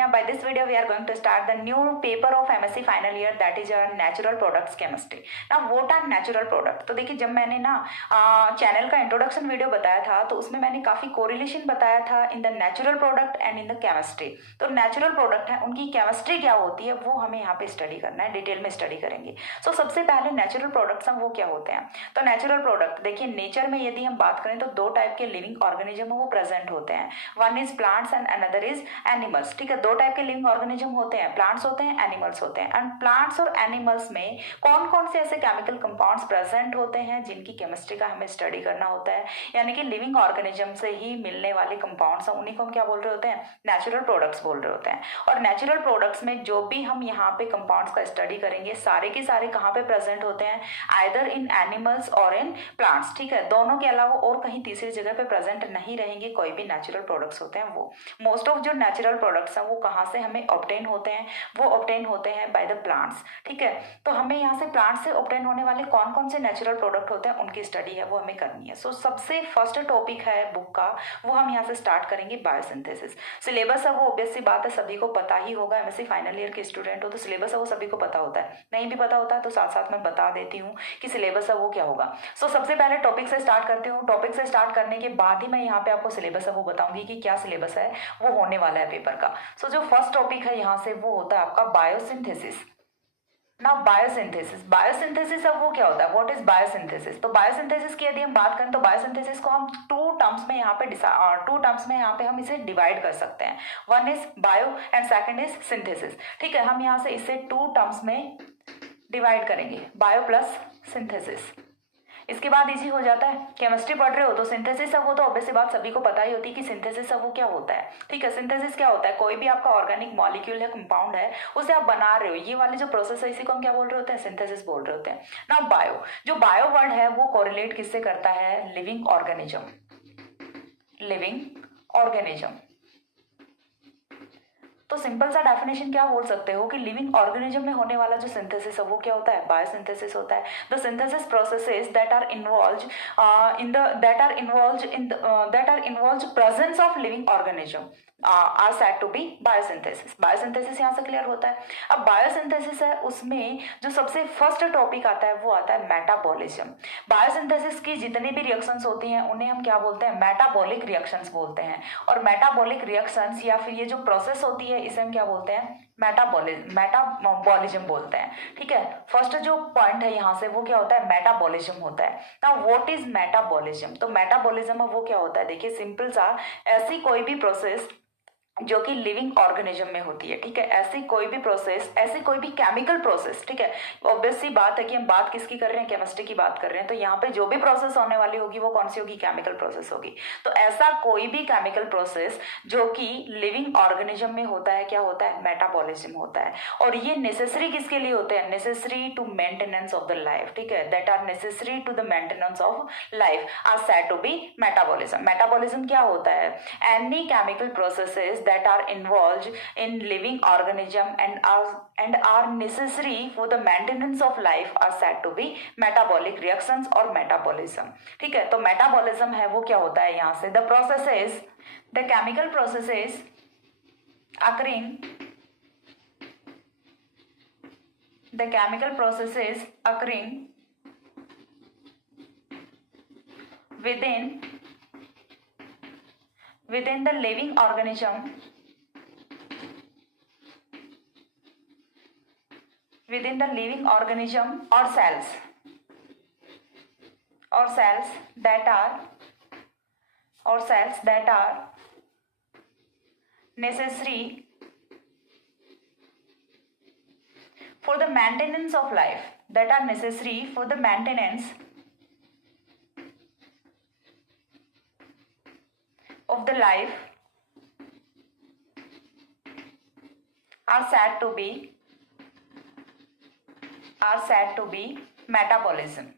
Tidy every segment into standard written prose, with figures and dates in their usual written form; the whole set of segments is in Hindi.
Soumya. By this video, we are going to start the new paper of MSc final year, that is your natural products chemistry. Now, what are natural product? तो देखिए, जब मैंने ना चैनल का इंट्रोडक्शन वीडियो बताया था तो उसमें मैंने काफी कोरिलेशन बताया था in the natural product and in the chemistry. तो नेचुरल प्रोडक्ट है, उनकी केमिस्ट्री क्या होती है वो हमें यहाँ पे स्टडी करना है, डिटेल में स्टडी करेंगे। सो सबसे पहले नेचुरल प्रोडक्ट्स हम वो क्या होते हैं। तो नेचुरल प्रोडक्ट देखिए, नेचर में यदि हम बात करें तो दो टाइप के लिविंग ऑर्गेनिज्म वो प्रेजेंट होते हैं। One is plants and another is animals. ठीक है, दो टाइप के लिविंग ऑर्गेनिज्म होते हैं, प्लांट्स होते हैं, एनिमल्स होते हैं। एंड प्लांट्स और एनिमल्स में कौन कौन से ऐसे केमिकल कंपाउंड्स प्रेजेंट होते हैं जिनकी केमिस्ट्री का हमें स्टडी करना होता है, यानी कि लिविंग ऑर्गेनिज्म से ही मिलने वाले कंपाउंड्स हैं, उन्हीं को हम क्या बोल रहे होते हैं, नेचुरल प्रोडक्ट्स बोल रहे होते हैं। और नेचुरल प्रोडक्ट्स में जो भी हम यहाँ पे कंपाउंड्स का स्टडी करेंगे सारे के सारे कहाँ पे प्रेजेंट होते हैं, आइदर इन एनिमल्स और इन प्लांट्स। ठीक है, दोनों के अलावा और कहीं तीसरी जगह पे प्रेजेंट नहीं रहेंगे कोई भी नेचुरल प्रोडक्ट्स होते हैं वो। मोस्ट ऑफ जो नेचुरल प्रोडक्ट्स हैं वो कहाँ से हमें ऑब्टेन होते हैं, वो ऑब्टेन होते हैं बाय द प्लांट्स। ठीक है, तो हमें यहाँ से प्लांट से ऑब्टेन होने वाले कौन कौन से नेचुरल प्रोडक्ट होते हैं उनकी स्टडी है वो हमें करनी है। सो सबसे फर्स्ट टॉपिक है बुक का, वो हम यहाँ से स्टार्ट करेंगे बायोसिंथेसिस। सिलेबस है वो ऑब्वियस सी बात है, सभी को पता ही होगा, एमएससी फाइनल ईयर के स्टूडेंट हो तो सिलेबस है वो सभी को पता होता है। नहीं भी पता होता है तो साथ साथ में बता देती हूँ कि सिलेबस है वो क्या होगा। सो सबसे पहले टॉपिक से स्टार्ट करती हूँ। टॉपिक से स्टार्ट करने के बाद ही मैं यहाँ पे आपको सिलेबस है वो बताऊंगी कि क्या सिलेबस है वो होने वाला है पेपर का। सो जो फर्स्ट टॉपिक है यहाँ से वो होता है आपका बायोसिंथेसिस। ना बायोसिंथेसिस अब वो क्या होता है, व्हाट इज बायोसिंथेसिस। तो बायोसिंथेसिस की यदि हम बात करें तो बायोसिंथेसिस को हम टू टर्म्स में यहाँ पे हम इसे डिवाइड कर सकते हैं। One is bio and second is synthesis. ठीक है, हम यहाँ से इसे टू टर्म्स में डिवाइड करेंगे, बायो प्लस सिंथेसिस। इसके बाद इजी हो जाता है। केमिस्ट्री पढ़ रहे हो तो सिंथेसिस है वो तो ऑब्वियस बात सभी को पता ही होती है कि सिंथेसिस है वो क्या होता है। ठीक है, सिंथेसिस क्या होता है, कोई भी आपका ऑर्गेनिक मॉलिक्यूल है, कंपाउंड है, उसे आप बना रहे हो, ये वाली जो प्रोसेस है इसी को हम क्या बोल रहे होते हैं, सिंथेसिस बोल रहे होते हैं। नाउ बायो, जो बायो वर्ड है वो कोरिलेट किससे करता है, लिविंग ऑर्गेनिज्म। लिविंग ऑर्गेनिज्म, तो सिंपल सा डेफिनेशन क्या बोल सकते हो कि लिविंग ऑर्गेनिज्म में होने वाला जो सिंथेसिस है वो क्या होता है, बायोसिंथेसिस होता है। The synthesis processes that are involved presence of living organism are said to be biosynthesis. Biosynthesis यहाँ से क्लियर होता है। अब बायोसिंथेसिस है उसमें जो सबसे फर्स्ट टॉपिक आता है वो आता है मेटाबॉलिज्म। बायोसिंथेसिस की जितनी भी रिएक्शंस होती हैं उन्हें हम क्या बोलते हैं, मेटाबॉलिक रिएक्शंस बोलते हैं। और मेटाबॉलिक रिएक्शंस या फिर ये जो प्रोसेस होती है इसे हम क्या बोलते हैं, मेटाबॉलिज्म बोलते हैं। ठीक है, फर्स्ट जो पॉइंट है यहाँ से वो क्या होता है, मेटाबॉलिज्म होता है। Now what is metabolism. तो मेटाबॉलिज्म वो क्या होता है, देखिए सिंपल सा, ऐसी कोई भी प्रोसेस जो कि लिविंग ऑर्गेनिज्म में होती है। ठीक है, ऐसी कोई भी प्रोसेस, ऐसी कोई भी केमिकल प्रोसेस। ठीक है, ऑब्वियस सी बात है कि हम बात किसकी कर रहे हैं, केमिस्ट्री की बात कर रहे हैं, तो यहाँ पे जो भी प्रोसेस होने वाली होगी वो कौन सी होगी, केमिकल प्रोसेस होगी। तो ऐसा कोई भी केमिकल प्रोसेस जो कि लिविंग ऑर्गेनिज्म में होता है क्या होता है, मेटाबॉलिज्म होता है। और ये नेसेसरी किसके लिए होते हैं, necessary to maintenance of the life. ठीक है, that are necessary to the maintenance of life are said to be metabolism. Metabolism क्या होता है, any chemical processes that are involved in living organism and are necessary for the maintenance of life are said to be metabolic reactions और metabolism। ठीक है, तो मेटाबॉलिज्म है वो क्या होता है, यहाँ से the processes, the chemical processes occurring, the chemical processes occurring within the living organism, within the living organism or cells that are necessary for the maintenance of life, that are necessary for the maintenance of the life are said to be metabolism,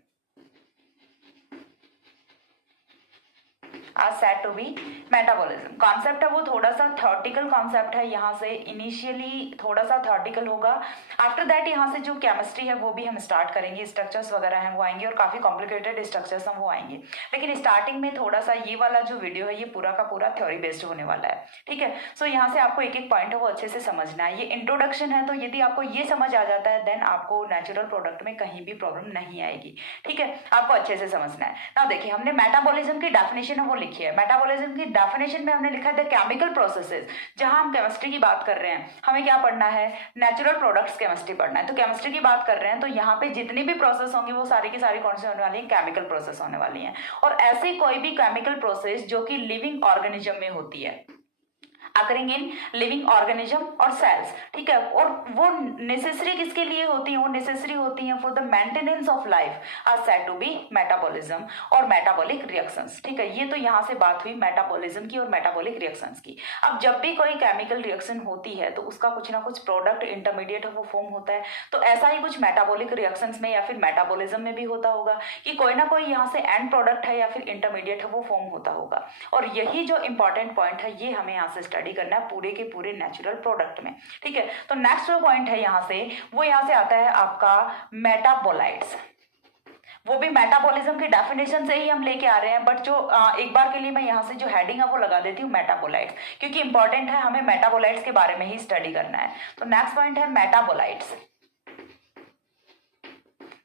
are said to be metabolism. Concept है वो थोड़ा सा थ्योरेटिकल कॉन्सेप्ट है, यहाँ से इनिशियली थोड़ा सा थ्योरेटिकल होगा। आफ्टर दैट यहाँ से जो केमिस्ट्री है वो भी हम स्टार्ट करेंगे, स्ट्रक्चर्स वगैरह हैं वो आएंगे और काफ़ी कॉम्प्लिकेटेड स्ट्रक्चर्स हैं वो आएंगे। लेकिन स्टार्टिंग में थोड़ा सा ये वाला जो वीडियो है ये पूरा का पूरा थ्योरी बेस्ड होने वाला है, ठीक है। सो यहाँ से आपको एक एक पॉइंट है वो अच्छे से समझना है। ये इंट्रोडक्शन है, तो यदि आपको ये समझ आ जाता है देन आपको नेचुरल प्रोडक्ट में कहीं भी प्रॉब्लम नहीं आएगी, ठीक है। आपको अच्छे से समझना है। ना देखिए, हमने मेटाबॉलिज्म की डेफिनेशन है वो लिखी है। मेटाबॉलिज्म की डेफिनेशन में हमने लिखा है द केमिकल प्रोसेसेस। जहां हम केमिस्ट्री की बात कर रहे हैं, हमें क्या पढ़ना है, नेचुरल प्रोडक्ट्स केमिस्ट्री पढ़ना है। तो केमिस्ट्री की बात कर रहे हैं तो यहाँ पे जितनी भी प्रोसेस होंगी वो सारी की सारी कौन सी होने वाली है, केमिकल प्रोसेस होने वाली है। और ऐसी कोई भी केमिकल प्रोसेस जो कि लिविंग ऑर्गेनिज्म में होती है, अकरिंग इन लिविंग ऑर्गेनिज्म और सेल्स, ठीक है। और वो नेसेसरी किसके लिए होती है, वो नेसेसरी होती है for the maintenance of life are said to be metabolism और मेटाबॉलिक रिएक्शंस, ठीक है। ये तो यहाँ से बात हुई मेटाबॉलिज्म की और मेटाबॉलिक रिएक्शंस की। अब जब भी कोई केमिकल रिएक्शन होती है तो उसका कुछ ना कुछ प्रोडक्ट इंटरमीडिएट है वो फॉर्म होता है। तो ऐसा ही कुछ मेटाबॉलिक रिएक्शंस में या फिर मेटाबॉलिज्म में भी होता होगा कि कोई ना कोई यहाँ से एंड प्रोडक्ट है या फिर इंटरमीडिएट है वो फॉर्म होता होगा। और यही जो इंपॉर्टेंट पॉइंट है ये हमें यहाँ से स्टडी करना है पूरे के पूरे नेचुरल प्रोडक्ट में, ठीक है। तो नेक्स्ट जो पॉइंट है यहाँ से वो यहाँ से आता है आपका मेटाबोलाइट्स। वो भी मेटाबॉलिज्म की डेफिनेशन से ही हम लेके आ रहे हैं, बट जो एक बार के लिए मैं यहाँ से जो हेडिंग है वो लगा देती हूँ मेटाबोलाइट्स, क्योंकि इंपॉर्टेंट है, हमें मेटाबोलाइट्स के बारे में ही स्टडी करना है। तो नेक्स्ट पॉइंट है मेटाबोलाइट्स।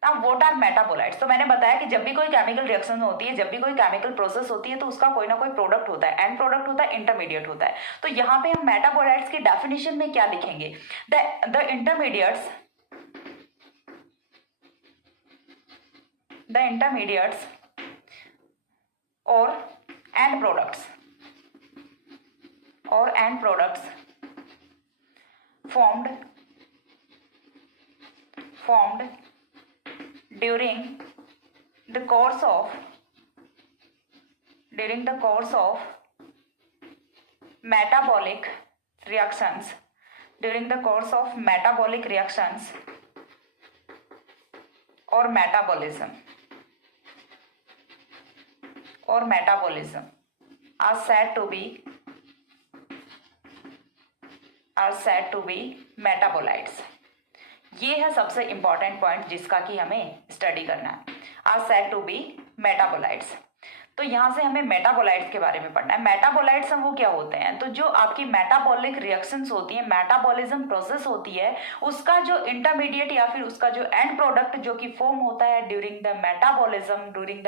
What are metabolites. तो मैंने बताया कि जब भी कोई केमिकल रिएक्शन होती है, जब भी कोई केमिकल प्रोसेस होती है तो उसका कोई ना कोई प्रोडक्ट होता है, एंड प्रोडक्ट होता है, इंटरमीडिएट होता है। तो यहाँ पे हम मेटाबोलाइट्स की डेफिनेशन में क्या लिखेंगे, द इंटरमीडिएट्स और and products formed during the course of metabolic reactions or metabolism are said to be metabolites। ये है सबसे इंपॉर्टेंट पॉइंट जिसका कि हमें स्टडी करना है, are said to be metabolites. तो यहाँ से हमें मेटाबोलाइट्स के बारे में पढ़ना है। मेटाबोलाइट्स हम वो क्या होते हैं, तो जो आपकी मेटाबॉलिक रिएक्शंस होती है, मेटाबॉलिज्म प्रोसेस होती है, उसका जो इंटरमीडिएट या फिर उसका जो एंड प्रोडक्ट जो कि फॉर्म होता है during the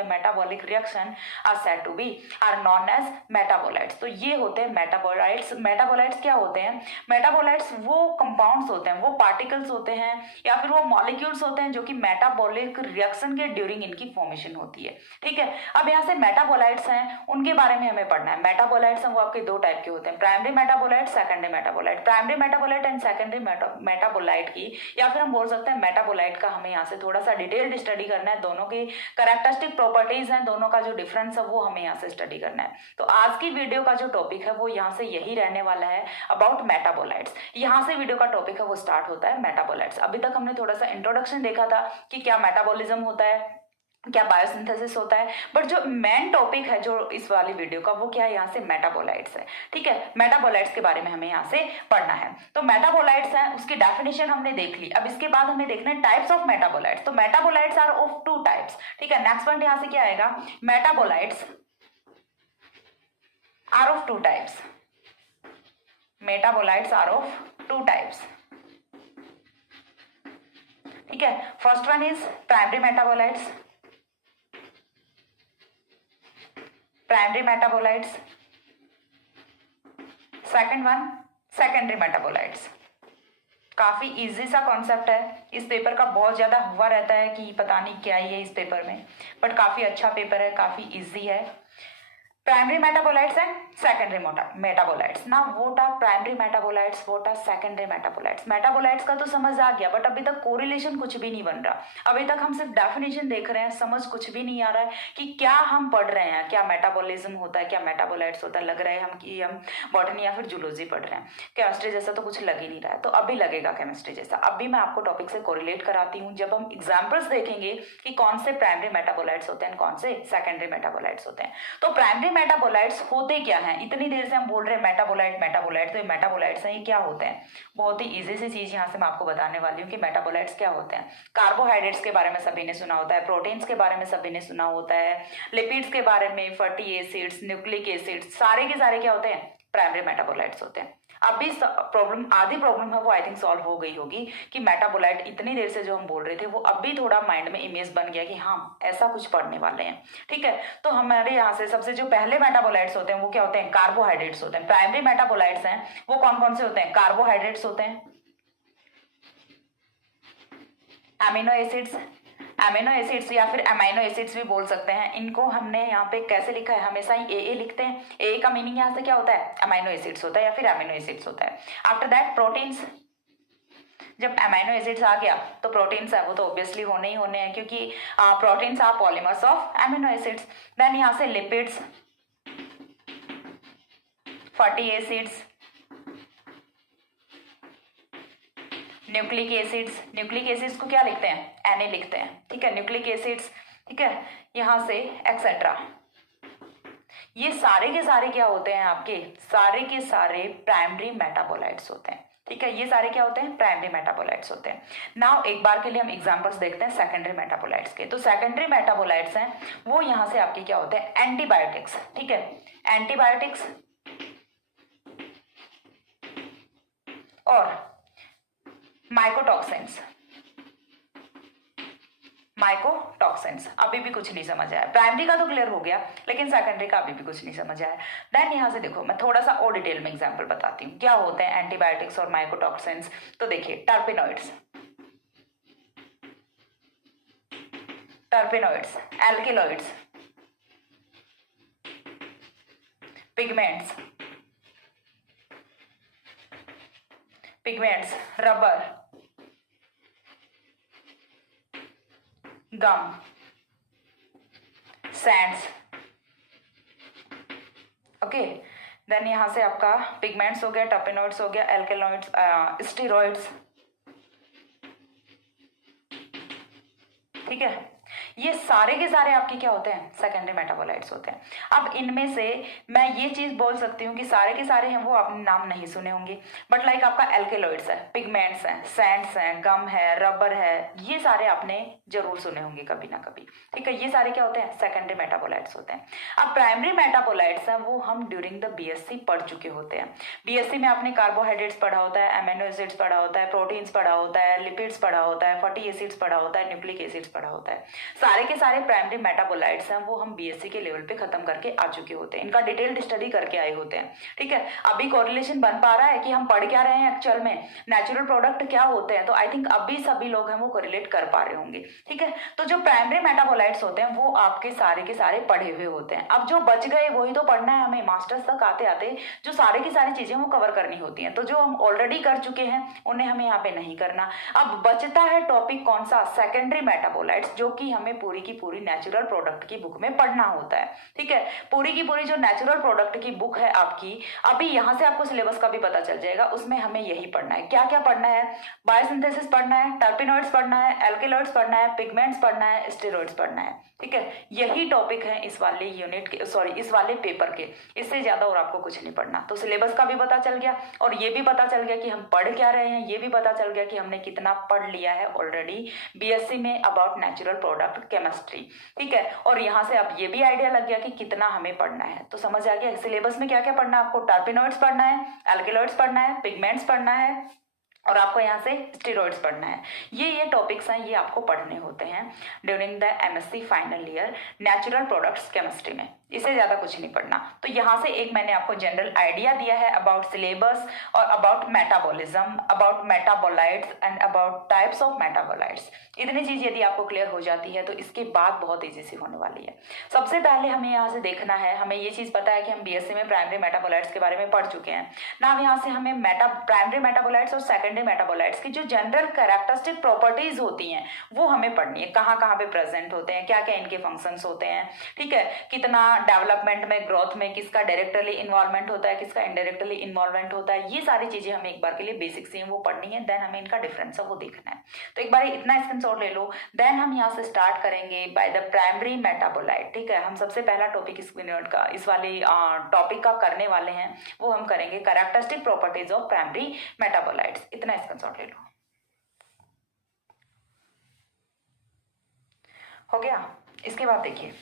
metabolic reaction are said to be are known as metabolites. तो ये होते हैं मेटाबोलाइट्स। मेटाबोलाइट्स क्या होते हैं, मेटाबोलाइट्स वो कंपाउंड्स होते हैं, वो पार्टिकल्स होते हैं या फिर वो मॉलिक्यूल्स होते हैं जो कि मेटाबॉलिक रिएक्शन के ड्यूरिंग इनकी फॉर्मेशन होती है, ठीक है। अब यहाँ से मेटाबोलाइट्स हैं उनके बारे में हमें पढ़ना है। मेटाबोलाइट्स हैं वो आपके दो टाइप के होते हैं, primary metabolite, secondary metabolite. Primary metabolite and secondary metabolite की, या फिर हम बोल सकते हैं मेटाबोलाइट का, हमें यहाँ से थोड़ा सा डिटेल्ड स्टडी करना है। दोनों की कैरेक्टरिस्टिक प्रॉपर्टीज हैं, दोनों का जो डिफरेंस है वो हमें यहाँ से स्टडी करना है। तो आज की वीडियो का जो टॉपिक है वो यहाँ से यही रहने वाला है, अबाउट मेटाबोलाइट्स। यहाँ से वीडियो का टॉपिक है वो स्टार्ट होता है मेटाबोलाइट्स। अभी तक हमने थोड़ा सा इंट्रोडक्शन देखा था कि क्या मेटाबॉलिज्म होता है, क्या बायोसिंथेसिस होता है, बट जो मेन टॉपिक है जो इस वाली वीडियो का वो क्या है, यहाँ से मेटाबोलाइट्स है, ठीक है। मेटाबोलाइट्स के बारे में हमें यहाँ से पढ़ना है। तो मेटाबोलाइट्स है, उसकी डेफिनेशन हमने देख ली। अब इसके बाद हमें देखना है टाइप्स ऑफ मेटाबोलाइट्स। तो metabolites are of two types, ठीक है। नेक्स्ट पॉइंट यहाँ से क्या आएगा, metabolites are of two types. Metabolites are of two types, ठीक है। First one is primary metabolites, second one secondary metabolites. काफी इजी सा कॉन्सेप्ट है, इस पेपर का बहुत ज्यादा हुआ रहता है कि पता नहीं क्या ही है इस पेपर में, बट काफी अच्छा पेपर है, काफी इजी है। Primary metabolites and secondary metabolites. ना what are primary metabolites, what are secondary metabolites. Metabolites का तो समझ आ गया, बट अभी तक कोरिलेशन कुछ भी नहीं बन रहा। अभी तक हम सिर्फ डेफिनेशन देख रहे हैं, समझ कुछ भी नहीं आ रहा है कि क्या हम पढ़ रहे हैं, क्या मेटाबॉलिज्म होता है, क्या मेटाबोलाइट्स होता है। लग रहा है हम कि हम बॉटनी या फिर जूलॉजी पढ़ रहे हैं, केमिस्ट्री जैसा तो कुछ लग ही नहीं रहा है। तो अभी लगेगा केमिस्ट्री जैसा। अभी मैं आपको टॉपिक से कोरिलेट कराती हूँ, जब हम एग्जाम्पल्स देखेंगे कि कौन से प्राइमरी मेटाबोलाइट्स होते हैं, कौन से सेकेंडरी मेटाबोलाइट्स होते हैं। तो प्राइमरी मेटाबोलाइट्स होते क्या हैं? इतनी देर से हम बोल रहे हैं मेटाबोलाइट मेटाबोलाइट, तो ये मेटाबोलाइट्स हैं, ये क्या होते हैं? बहुत ही इजी सी चीज यहाँ से मैं आपको बताने वाली हूँ कि मेटाबोलाइट्स क्या होते हैं। कार्बोहाइड्रेट्स के बारे में सभी ने सुना होता है, प्रोटीन्स के बारे में सभी ने सुना होता है, लिपिड्स के बारे में, फैटी एसिड्स, न्यूक्लिक एसिड्स, सारे के सारे क्या होते हैं? प्राइमरी मेटाबोलाइट्स होते हैं। अभी प्रॉब्लम, आधी प्रॉब्लम है वो आई थिंक सॉल्व हो गई होगी कि मेटाबोलाइट इतनी देर से जो हम बोल रहे थे वो अभी थोड़ा माइंड में इमेज बन गया कि हाँ ऐसा कुछ पढ़ने वाले हैं। ठीक है, तो हमारे यहाँ से सबसे जो पहले मेटाबोलाइट्स होते हैं वो क्या होते हैं? कार्बोहाइड्रेट्स होते हैं। प्राइमरी मेटाबोलाइट्स हैं वो कौन कौन से होते हैं? कार्बोहाइड्रेट्स होते हैं, अमीनो एसिड्स, अमीनो एसिड्स या फिर अमाइनो एसिड्स भी बोल सकते हैं। इनको हमने यहाँ पे कैसे लिखा है? हमेशा ही ए लिखते हैं। ए का मीनिंग यहाँ से क्या होता है? अमाइनो एसिड्स होता है या फिर अमीनो एसिड्स होता है। आफ्टर दैट प्रोटीन्स, जब अमाइनो एसिड्स आ गया तो प्रोटीन्स है वो तो ऑब्वियसली होने ही होने हैं क्योंकि proteins are polymers of amino acids. Then यहाँ से lipids, fatty acids, nucleic acids, nucleic acids को क्या लिखते हैं? Na लिखते हैं। ठीक है, न्यूक्लिक एसिड्स, ठीक है, यहाँ से एक्सेट्रा, ये सारे के सारे क्या होते हैं? आपके सारे के सारे प्राइमरी मेटाबोलाइट्स होते हैं। ठीक है, ये सारे क्या होते हैं? प्राइमरी मेटाबोलाइट्स होते हैं। नाउ एक बार के लिए हम एग्जांपल्स देखते हैं सेकेंडरी मेटाबोलाइट्स के। तो सेकेंडरी मेटाबोलाइट्स हैं वो यहाँ से आपके क्या होते हैं? एंटीबायोटिक्स। ठीक है, एंटीबायोटिक्स और माइकोटॉक्सिन्स, माइकोटॉक्सिन्स। अभी भी कुछ नहीं समझ आया, प्राइमरी का तो क्लियर हो गया लेकिन सेकेंडरी का अभी भी कुछ नहीं समझ आया। देन यहाँ से देखो मैं थोड़ा सा और डिटेल में एग्जांपल बताती हूँ क्या होते हैं एंटीबायोटिक्स और माइकोटॉक्सिन्स। तो देखिए terpenoids, terpenoids, alkaloids, pigments, pigments, rubber, gum, sands. Okay, then यहां से आपका पिगमेंट्स हो गया, टर्पेनॉइड्स हो गया, एल्केलॉइड्स, स्टेरॉइड्स। ठीक है, ये सारे के सारे आपके क्या होते हैं? सेकेंडरी मेटाबोलाइट्स होते हैं। अब इनमें से मैं ये चीज बोल सकती हूँ कि सारे के सारे हैं वो आपने नाम नहीं सुने होंगे, बट लाइक आपका एल्केलॉइड्स है, पिगमेंट्स हैं, सैंड्स हैं, गम है, रबर है, ये सारे आपने जरूर सुने होंगे कभी ना कभी। ठीक है, ये सारे क्या होते हैं? सेकेंडरी मेटाबोलाइट्स होते हैं। अब प्राइमरी मेटाबोलाइट्स हैं वो हम ड्यूरिंग द बीएससी पढ़ चुके होते हैं। बीएससी में आपने कार्बोहाइड्रेट्स पढ़ा होता है, अमीनो एसिड्स पढ़ा होता है, प्रोटीन्स पढ़ा होता है, लिपिड्स पढ़ा होता है, फैटी एसिड्स पढ़ा होता है, न्यूक्लिक एसिड्स पढ़ा होता है। सारे के सारे प्राइमरी मेटाबोलाइट्स हैं वो हम बीएससी के लेवल पे खत्म करके आ चुके होते हैं, इनका डिटेल्ड स्टडी करके आए होते हैं। ठीक है, अभी कोरिलेशन बन पा रहा है कि हम पढ़ क्या रहे हैं एक्चुअल में, नेचुरल प्रोडक्ट क्या होते हैं, तो आई थिंक अभी सभी लोग हैं वो कोरिलेट कर पा रहे होंगे। ठीक है, तो जो प्राइमरी मेटाबोलाइट्स होते हैं वो आपके सारे के सारे पढ़े हुए होते हैं। अब जो बच गए वही तो पढ़ना है हमें, मास्टर्स तक आते आते जो सारे की सारी चीजें वो कवर करनी होती हैं, तो जो हम ऑलरेडी कर चुके हैं उन्हें हमें यहाँ पे नहीं करना। अब बचता है टॉपिक कौन सा? सेकेंडरी मेटाबोलाइट्स, जो कि हमें पूरी की पूरी नेचुरल प्रोडक्ट की बुक में पढ़ना होता है। ठीक है, पूरी की पूरी जो नेचुरल प्रोडक्ट की बुक है आपकी, अभी यहां से आपको सिलेबस का भी पता चल जाएगा, उसमें हमें यही पढ़ना है। क्या क्या पढ़ना है? बायोसिंथेसिस पढ़ना है, टर्पेनॉइड्स पढ़ना है, एल्केलॉइड्स पढ़ना है, पिगमेंट्स पढ़ना है, स्टेरॉइड्स पढ़ना है। ठीक है, यही टॉपिक है इस वाले यूनिट के, सॉरी इस वाले पेपर के, इससे ज्यादा और आपको कुछ नहीं पढ़ना। तो सिलेबस का भी पता चल गया और ये भी पता चल गया कि हम पढ़ क्या रहे हैं, ये भी पता चल गया कि हमने कितना पढ़ लिया है ऑलरेडी बीएससी में अबाउट नेचुरल प्रोडक्ट केमिस्ट्री। ठीक है, और यहाँ से अब ये भी आइडिया लग गया कि कितना हमें पढ़ना है, तो समझ आ गया सिलेबस में क्या क्या पढ़ना है आपको। टर्पेनॉइड्स पढ़ना है, एल्केलॉइड्स पढ़ना है, पिगमेंट्स पढ़ना है और आपको यहाँ से स्टेरॉइड्स पढ़ना है। ये टॉपिक्स हैं, ये आपको पढ़ने होते हैं during the MSc final year natural products chemistry में, इससे ज्यादा कुछ नहीं पढ़ना। तो यहाँ से एक मैंने आपको जनरल आइडिया दिया है अबाउट सिलेबस और about metabolism, about metabolites and about types of metabolites. इतनी चीज यदि आपको क्लियर हो जाती है तो इसके बाद बहुत ईजी सी होने वाली है। सबसे पहले हमें यहाँ से देखना है, हमें ये चीज पता है कि हम बीएससी में प्राइमरी मेटाबोलाइट्स के बारे में पढ़ चुके हैं ना। अब यहाँ से हमें प्राइमरी मेटाबोलाइट्स और सेकेंडरी मेटाबोलाइट्स की जो जनरल कैरेक्टरिस्टिक प्रॉपर्टीज होती हैं वो हमें पढ़नी है, कहाँ कहाँ पे प्रेजेंट होते हैं, क्या क्या इनके फंक्शंस होते हैं। ठीक है, कितना डेवलपमेंट में, ग्रोथ में किसका डायरेक्टली इन्वॉल्वमेंट होता है, किसका इनडायरेक्टली इन्वॉल्वमेंट होता है, ये सारी चीजें हमें एक बार के लिए बेसिक से वो पढ़नी है, देन हमें इनका डिफरेंस है वो देखना है। तो एक बार इतना स्क्रीनशॉट ले लो, देन हम यहाँ से स्टार्ट करेंगे बाय द प्राइमरी मेटाबोलाइट। ठीक है, हम सबसे पहला टॉपिक इस मिनट का, इस वाली टॉपिक का करने वाले हैं, वो हम करेंगे characteristic properties of primary metabolites. इतना स्क्रीनशॉट ले लो, हो गया। इसके बाद देखिए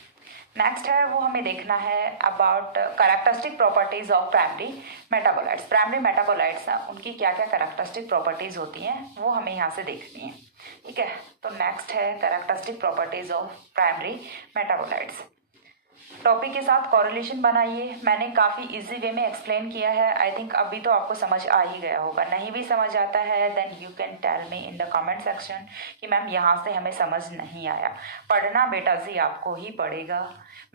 नेक्स्ट है वो हमें देखना है about characteristic properties of primary metabolites. Primary metabolites उनकी क्या क्या कैरेक्टरिस्टिक प्रॉपर्टीज होती हैं वो हमें यहाँ से देखनी है। ठीक है, तो नेक्स्ट है characteristic properties of primary metabolites. Topic के साथ कॉरिलेशन बनाइए। मैंने काफ़ी इजी वे में एक्सप्लेन किया है, आई थिंक अभी तो आपको समझ आ ही गया होगा। नहीं भी समझ आता है then you can tell me in the comment section कि मैम यहाँ से हमें समझ नहीं आया। पढ़ना बेटा जी आपको ही पड़ेगा,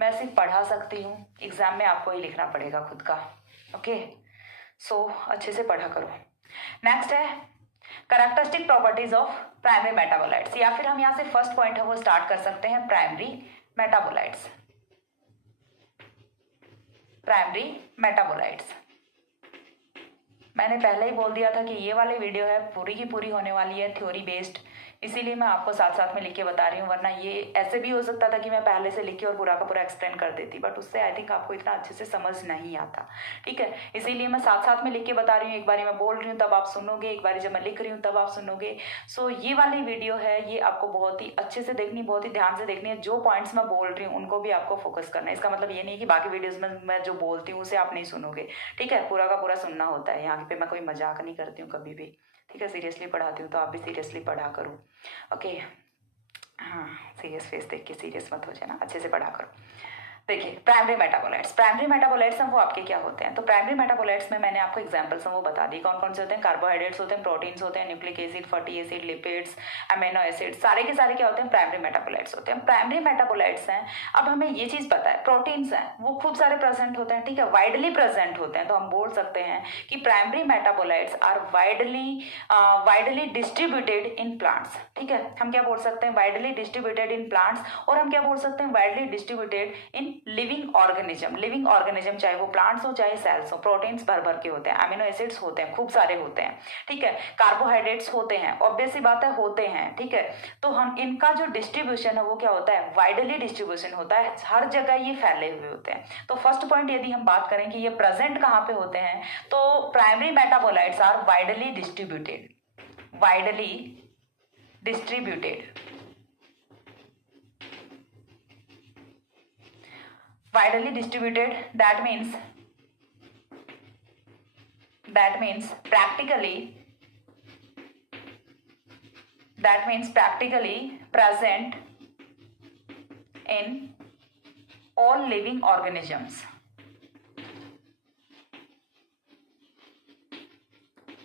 मैं सिर्फ पढ़ा सकती हूँ, एग्जाम में आपको ही लिखना पड़ेगा खुद का। ओके, सो अच्छे से पढ़ा करो। नेक्स्ट है characteristic properties of primary metabolites, या फिर हम यहाँ से फर्स्ट पॉइंट है वो स्टार्ट कर सकते हैं प्राइमरी मेटाबोलाइट्स। प्राइमरी मेटाबोलाइट्स, मैंने पहले ही बोल दिया था कि ये वाली वीडियो है पूरी की पूरी होने वाली है थ्योरी बेस्ड, इसीलिए मैं आपको साथ साथ में लिख के बता रही हूँ, वरना ये ऐसे भी हो सकता था कि मैं पहले से लिख के और पूरा का पूरा एक्सप्लेन कर देती, बट उससे आई थिंक आपको इतना अच्छे से समझ नहीं आता। ठीक है, इसीलिए मैं साथ साथ में लिख के बता रही हूँ। एक बारी मैं बोल रही हूँ तब आप सुनोगे, एक बारी जब मैं लिख रही हूँ तब आप सुनोगे। सो ये वाली वीडियो है, ये आपको बहुत ही अच्छे से देखनी, बहुत ही ध्यान से देखनी है। जो पॉइंट्स मैं बोल रही हूँ उनको भी आपको फोकस करना है। इसका मतलब ये नहीं कि बाकी वीडियोज में मैं जो बोलती हूँ उसे आप नहीं सुनोगे। ठीक है, पूरा का पूरा सुनना होता है। यहाँ पे मैं कोई मजाक नहीं करती हूँ कभी भी। ठीक है, सीरियसली पढ़ाती हूँ तो आप भी सीरियसली पढ़ा करो। ओके, हाँ, सीरियस फेस देख के सीरियस मत हो जाना, अच्छे से पढ़ा करो। देखिए प्राइमरी मेटाबोलाइट्स, प्राइमरी मेटाबोलाइट्स हैं वो आपके क्या होते हैं। तो प्राइमरी मेटाबोलाइट्स में मैंने आपको एग्जांपल्स हैं वो बता दी, कौन कौन से होते हैं। कार्बोहाइड्रेट्स होते हैं, प्रोटीन्स होते हैं, nucleic acid, fatty acid, lipids, amino acid, सारे के सारे क्या होते हैं, प्राइमरी मेटाबोलाइट्स होते हैं। प्राइमरी मेटाबोलाइट्स हैं, अब हमें ये चीज पता है प्रोटीन्स हैं वो खूब सारे प्रेजेंट होते हैं। ठीक है, वाइडली प्रेजेंट होते हैं, तो हम बोल सकते हैं कि primary metabolites are widely distributed in plants. ठीक है, हम क्या बोल सकते हैं, वाइडली डिस्ट्रीब्यूटेड इन प्लांट्स, और हम क्या बोल सकते हैं, widely distributed in living organism. Living organism चाहे वो प्लांट्स हो चाहे सेल्स हो, प्रोटीन्स भर भर के होते हैं, अमीनो एसिड्स होते हैं, खूब सारे होते हैं। ठीक है, कार्बोहाइड्रेट्स होते हैं, ऑब्वियस सी बात है होते हैं। ठीक है, तो हम इनका जो डिस्ट्रीब्यूशन है वो क्या होता है, वाइडली डिस्ट्रीब्यूशन होता है, हर जगह ये फैले हुए होते हैं। तो फर्स्ट पॉइंट यदि हम बात करें कि ये प्रेजेंट कहाँ पे होते हैं, तो primary metabolites are widely distributed, widely distributed, widely distributed, that means practically present in all living organisms,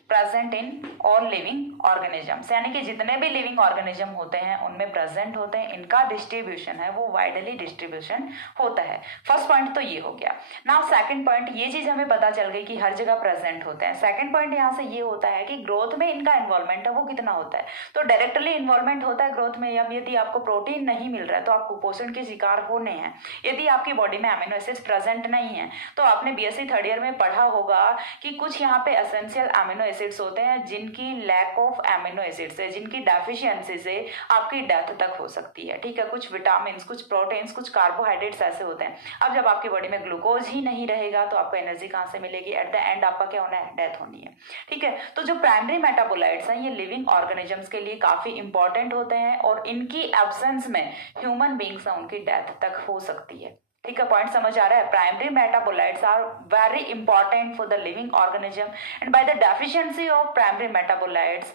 present in all living organisms, यानी कि जितने भी लिविंग ऑर्गेनिज्म होते हैं उनमें प्रेजेंट होते हैं। इनका डिस्ट्रीब्यूशन है वो वाइडली डिस्ट्रीब्यूशन होता है। फर्स्ट पॉइंट तो ये हो गया। नाउ सेकंड पॉइंट, ये चीज हमें पता चल गई कि हर जगह प्रेजेंट होते हैं। सेकंड पॉइंट यहाँ से ये होता है कि ग्रोथ में इनका इन्वॉल्वमेंट है वो कितना होता है। तो डायरेक्टली इन्वॉल्वमेंट होता है ग्रोथ में। अब यदि आपको प्रोटीन नहीं मिल रहा है तो आप कुपोषण के शिकार होने हैं। यदि आपकी बॉडी में अमीनो एसिड्स प्रेजेंट नहीं है, तो आपने बीएससी थर्ड ईयर में पढ़ा होगा कि कुछ यहाँ पे एसेंशियल अमीनो एसिड्स होते हैं जिनकी लैक ऑफ अमीनो एसिड्स है, जिनकी डेफिशिएंसी से आपकी डेथ तक हो सकती है। ठीक है, कुछ विटामिन, कुछ प्रोटीन्स, कुछ कार्बोहाइड्रेट्स ऐसे होते हैं। अब जब आपकी बॉडी में ग्लूकोज ही नहीं रहेगा तो आपको एनर्जी कहाँ से मिलेगी, एट द एंड आपका क्या होना है, डेथ होनी है। ठीक है, तो जो प्राइमरी मेटाबोलाइट्स हैं ये लिविंग ऑर्गेनिजम्स के लिए काफी इंपॉर्टेंट होते हैं और इनकी एब्सेंस में ह्यूमन बींग्स हैं उनकी डेथ तक हो सकती है। ठीक है, पॉइंट समझ आ रहा है। Primary metabolites are very important for the living organism and by the deficiency of primary metabolites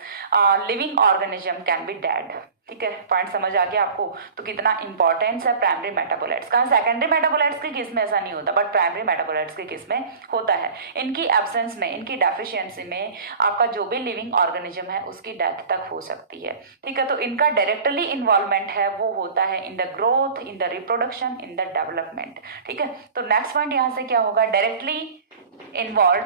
living organism can be dead. ठीक है, पॉइंट समझ आ गया आपको, तो कितना इंपॉर्टेंस है प्राइमरी मेटाबोलाइट्स का। सेकेंडरी मेटाबोलाइट्स के केस में ऐसा नहीं होता, बट प्राइमरी मेटाबोलाइट्स के केस में होता है। इनकी एब्सेंस में, इनकी डेफिशिएंसी में आपका जो भी लिविंग ऑर्गेनिज्म है उसकी डेथ तक हो सकती है। ठीक है, तो इनका डायरेक्टली इन्वॉल्वमेंट है वो होता है in the growth, in the reproduction, in the development. ठीक है, तो नेक्स्ट पॉइंट यहां से क्या होगा, directly involve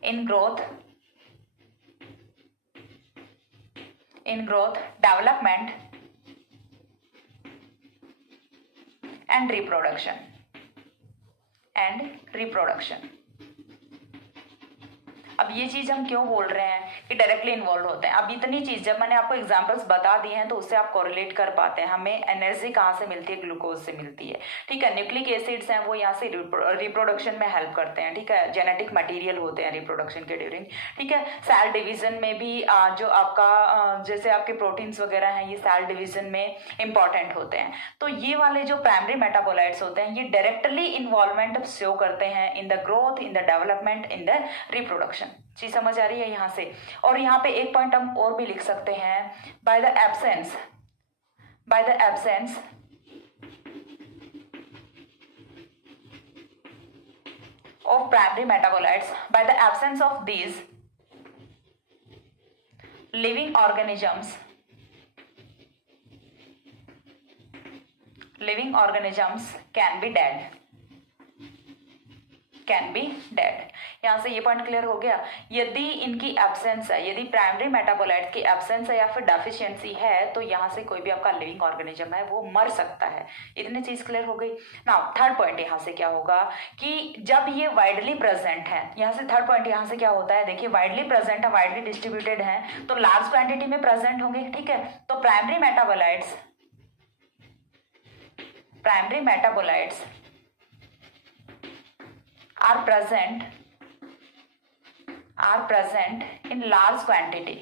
in growth, in growth, development and reproduction. अब ये चीज हम क्यों बोल रहे हैं कि डायरेक्टली इन्वॉल्व होते हैं। अब इतनी चीज जब मैंने आपको एग्जांपल्स बता दिए हैं तो उससे आप कोरिलेट कर पाते हैं। हमें एनर्जी कहाँ से मिलती है, ग्लूकोज से मिलती है, ठीक है। न्यूक्लिक एसिड्स हैं वो यहाँ से रिप्रोडक्शन में हेल्प करते हैं, ठीक है। जेनेटिक मटेरियल होते हैं रिप्रोडक्शन के ड्यूरिंग, ठीक है। सेल डिवीजन में भी जो आपका जैसे आपके प्रोटीन्स वगैरह हैं ये सेल डिवीजन में इंपॉर्टेंट होते हैं। तो ये वाले जो प्राइमरी मेटाबोलाइट्स होते हैं ये डायरेक्टली इन्वॉल्वमेंट शो करते हैं in the growth, in the development, in the reproduction. चीज समझ आ रही है यहाँ से। और यहाँ पे एक पॉइंट हम और भी लिख सकते हैं, by the absence of primary metabolites, by the absence of these living organisms can be dead। यहाँ से ये पॉइंट क्लियर हो गया। यदि इनकी एब्सेंस है, यदि प्राइमरी मेटाबोलाइट्स की एब्सेंस है या फिर डेफिशिएंसी है तो यहाँ से कोई भी आपका लिविंग ऑर्गेनिज्म है वो मर सकता है। इतनी चीज क्लियर हो गई। नाउ थर्ड पॉइंट यहाँ से क्या होगा कि जब ये वाइडली प्रेजेंट है, यहाँ से थर्ड पॉइंट यहाँ से क्या होता है, देखिए वाइडली प्रेजेंट है, वाइडली डिस्ट्रीब्यूटेड है तो लार्ज क्वांटिटी में प्रेजेंट होंगे, ठीक है। तो primary metabolites are present in large quantity,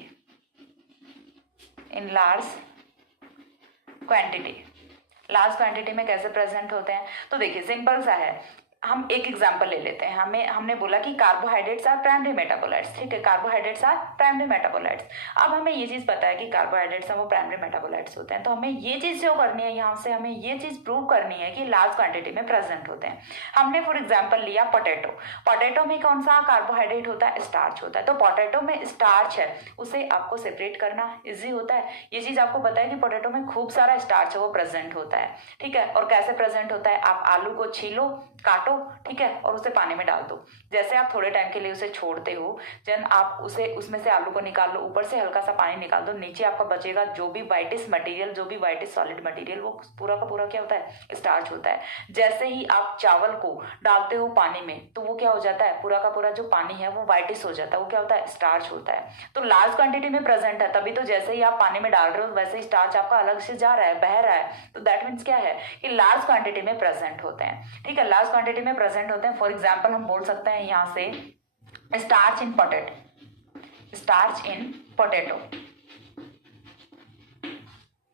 large quantity में कैसे प्रेजेंट होते हैं। तो देखिए सिंपल सा है, हम एक एग्जांपल ले लेते हैं। हमने बोला कि कार्बोहाइड्रेट्स आर प्राइमरी मेटाबोलाइट्स, ठीक है। Carbohydrates are primary metabolites. अब हमें ये चीज पता है कि कार्बोहाइड्रेट्स हैं वो प्राइमरी मेटाबोलाइट्स होते हैं, तो हमें ये चीज जो करनी है यहाँ से, हमें ये चीज प्रूव करनी है कि लार्ज क्वांटिटी में प्रेजेंट होते हैं। हमने फॉर एग्जाम्पल लिया पोटैटो में कौन सा कार्बोहाइड्रेट होता है, स्टार्च होता है। तो पोटैटो में स्टार्च है, उसे आपको सेपरेट करना इजी होता है। ये चीज आपको पता है कि पोटैटो में खूब सारा स्टार्च है वो प्रेजेंट होता है, ठीक है। और कैसे प्रेजेंट होता है, आप आलू को छीलो, काटो, ठीक है, और उसे पानी में डाल दो। जैसे आप थोड़े टाइम के लिए उसे छोड़ते हो, जब आप उसमें से आलू को निकाल लो, ऊपर से हल्का सा पानी निकाल दो, नीचे आपका बचेगा जो भी वाइटिस मटेरियल, जो भी वाइटिस सॉलिड मटेरियल, वो पूरा का पूरा क्या होता है, स्टार्च होता है। जैसे ही आप चावल को डालते हो पानी में तो वो क्या हो जाता है, पूरा का पूरा जो पानी है वो वाइटिस हो जाता है, वो क्या होता है, स्टार्च होता है। तो लार्ज क्वांटिटी में प्रेजेंट है, तभी तो जैसे ही आप पानी में डाल रहे हो वैसे ही स्टार्च आपका अलग से जा रहा है, बह रहा है। तो दैट मीन्स क्या है कि लार्ज क्वांटिटी में प्रेजेंट होते हैं, ठीक है। लार्ज क्वांटिटी में प्रेजेंट होते हैं। फॉर एग्जाम्पल हम बोल सकते हैं यहाँ से स्टार्च इन पोटैटो,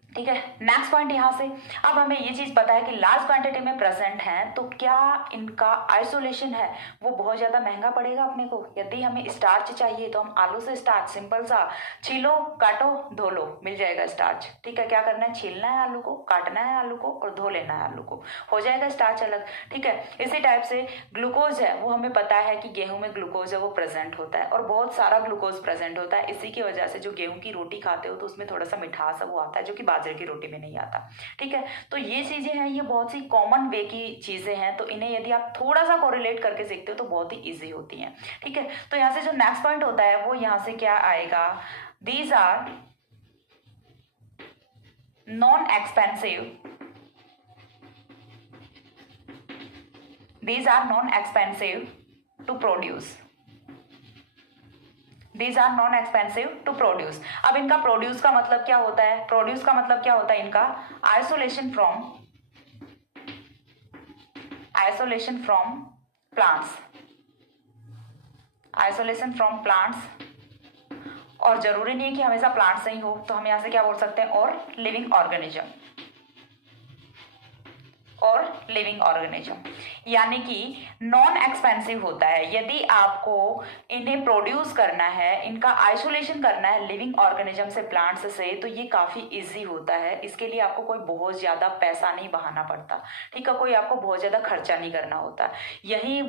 ठीक है। नेक्स्ट पॉइंट यहाँ से, अब हमें ये चीज पता है कि लार्ज क्वांटिटी में प्रेजेंट हैं, तो क्या इनका आइसोलेशन है वो बहुत ज्यादा महंगा पड़ेगा अपने को। यदि हमें स्टार्च चाहिए तो हम आलू से स्टार्च, सिंपल सा, छीलो, काटो, धो लो, मिल जाएगा स्टार्च, ठीक है। क्या करना है, छीलना है आलू को, काटना है आलू को और धो लेना है आलू को, हो जाएगा स्टार्च अलग, ठीक है। इसी टाइप से ग्लूकोज है, वो हमें पता है कि गेहूं में ग्लूकोज है वो प्रेजेंट होता है और बहुत सारा ग्लूकोज प्रेजेंट होता है। इसी की वजह से जो गेहूं की रोटी खाते हो तो उसमें थोड़ा सा मिठास वो आता है जो कि बाजरे की रोटी में नहीं आता, ठीक है। तो ये चीजें हैं, ये बहुत सी कॉमन वे की चीजें हैं, तो इन्हें यदि आप थोड़ा सा कोरिलेट करके सीखते हो तो बहुत ही इजी होती हैं, ठीक है। तो यहाँ से जो नेक्स्ट पॉइंट होता है वो यहाँ से क्या आएगा, these are non expensive to produce, These are non expensive to produce। अब इनका प्रोड्यूस का मतलब क्या होता है, प्रोड्यूस का मतलब क्या होता है इनका, आइसोलेशन फ्रॉम प्लांट्स, और जरूरी नहीं है कि हमेशा प्लांट्स ही हो, तो हम यहाँ से क्या बोल सकते हैं, और लिविंग ऑर्गेनिज्म, यानी कि नॉन एक्सपेंसिव होता है। यदि आपको इन्हें प्रोड्यूस करना है, इनका आइसोलेशन करना है लिविंग ऑर्गेनिज्म से, प्लांट्स से, तो ये काफी इजी होता है। इसके लिए आपको कोई बहुत ज्यादा पैसा नहीं बहाना पड़ता, ठीक है, कोई आपको बहुत ज्यादा खर्चा नहीं करना होता।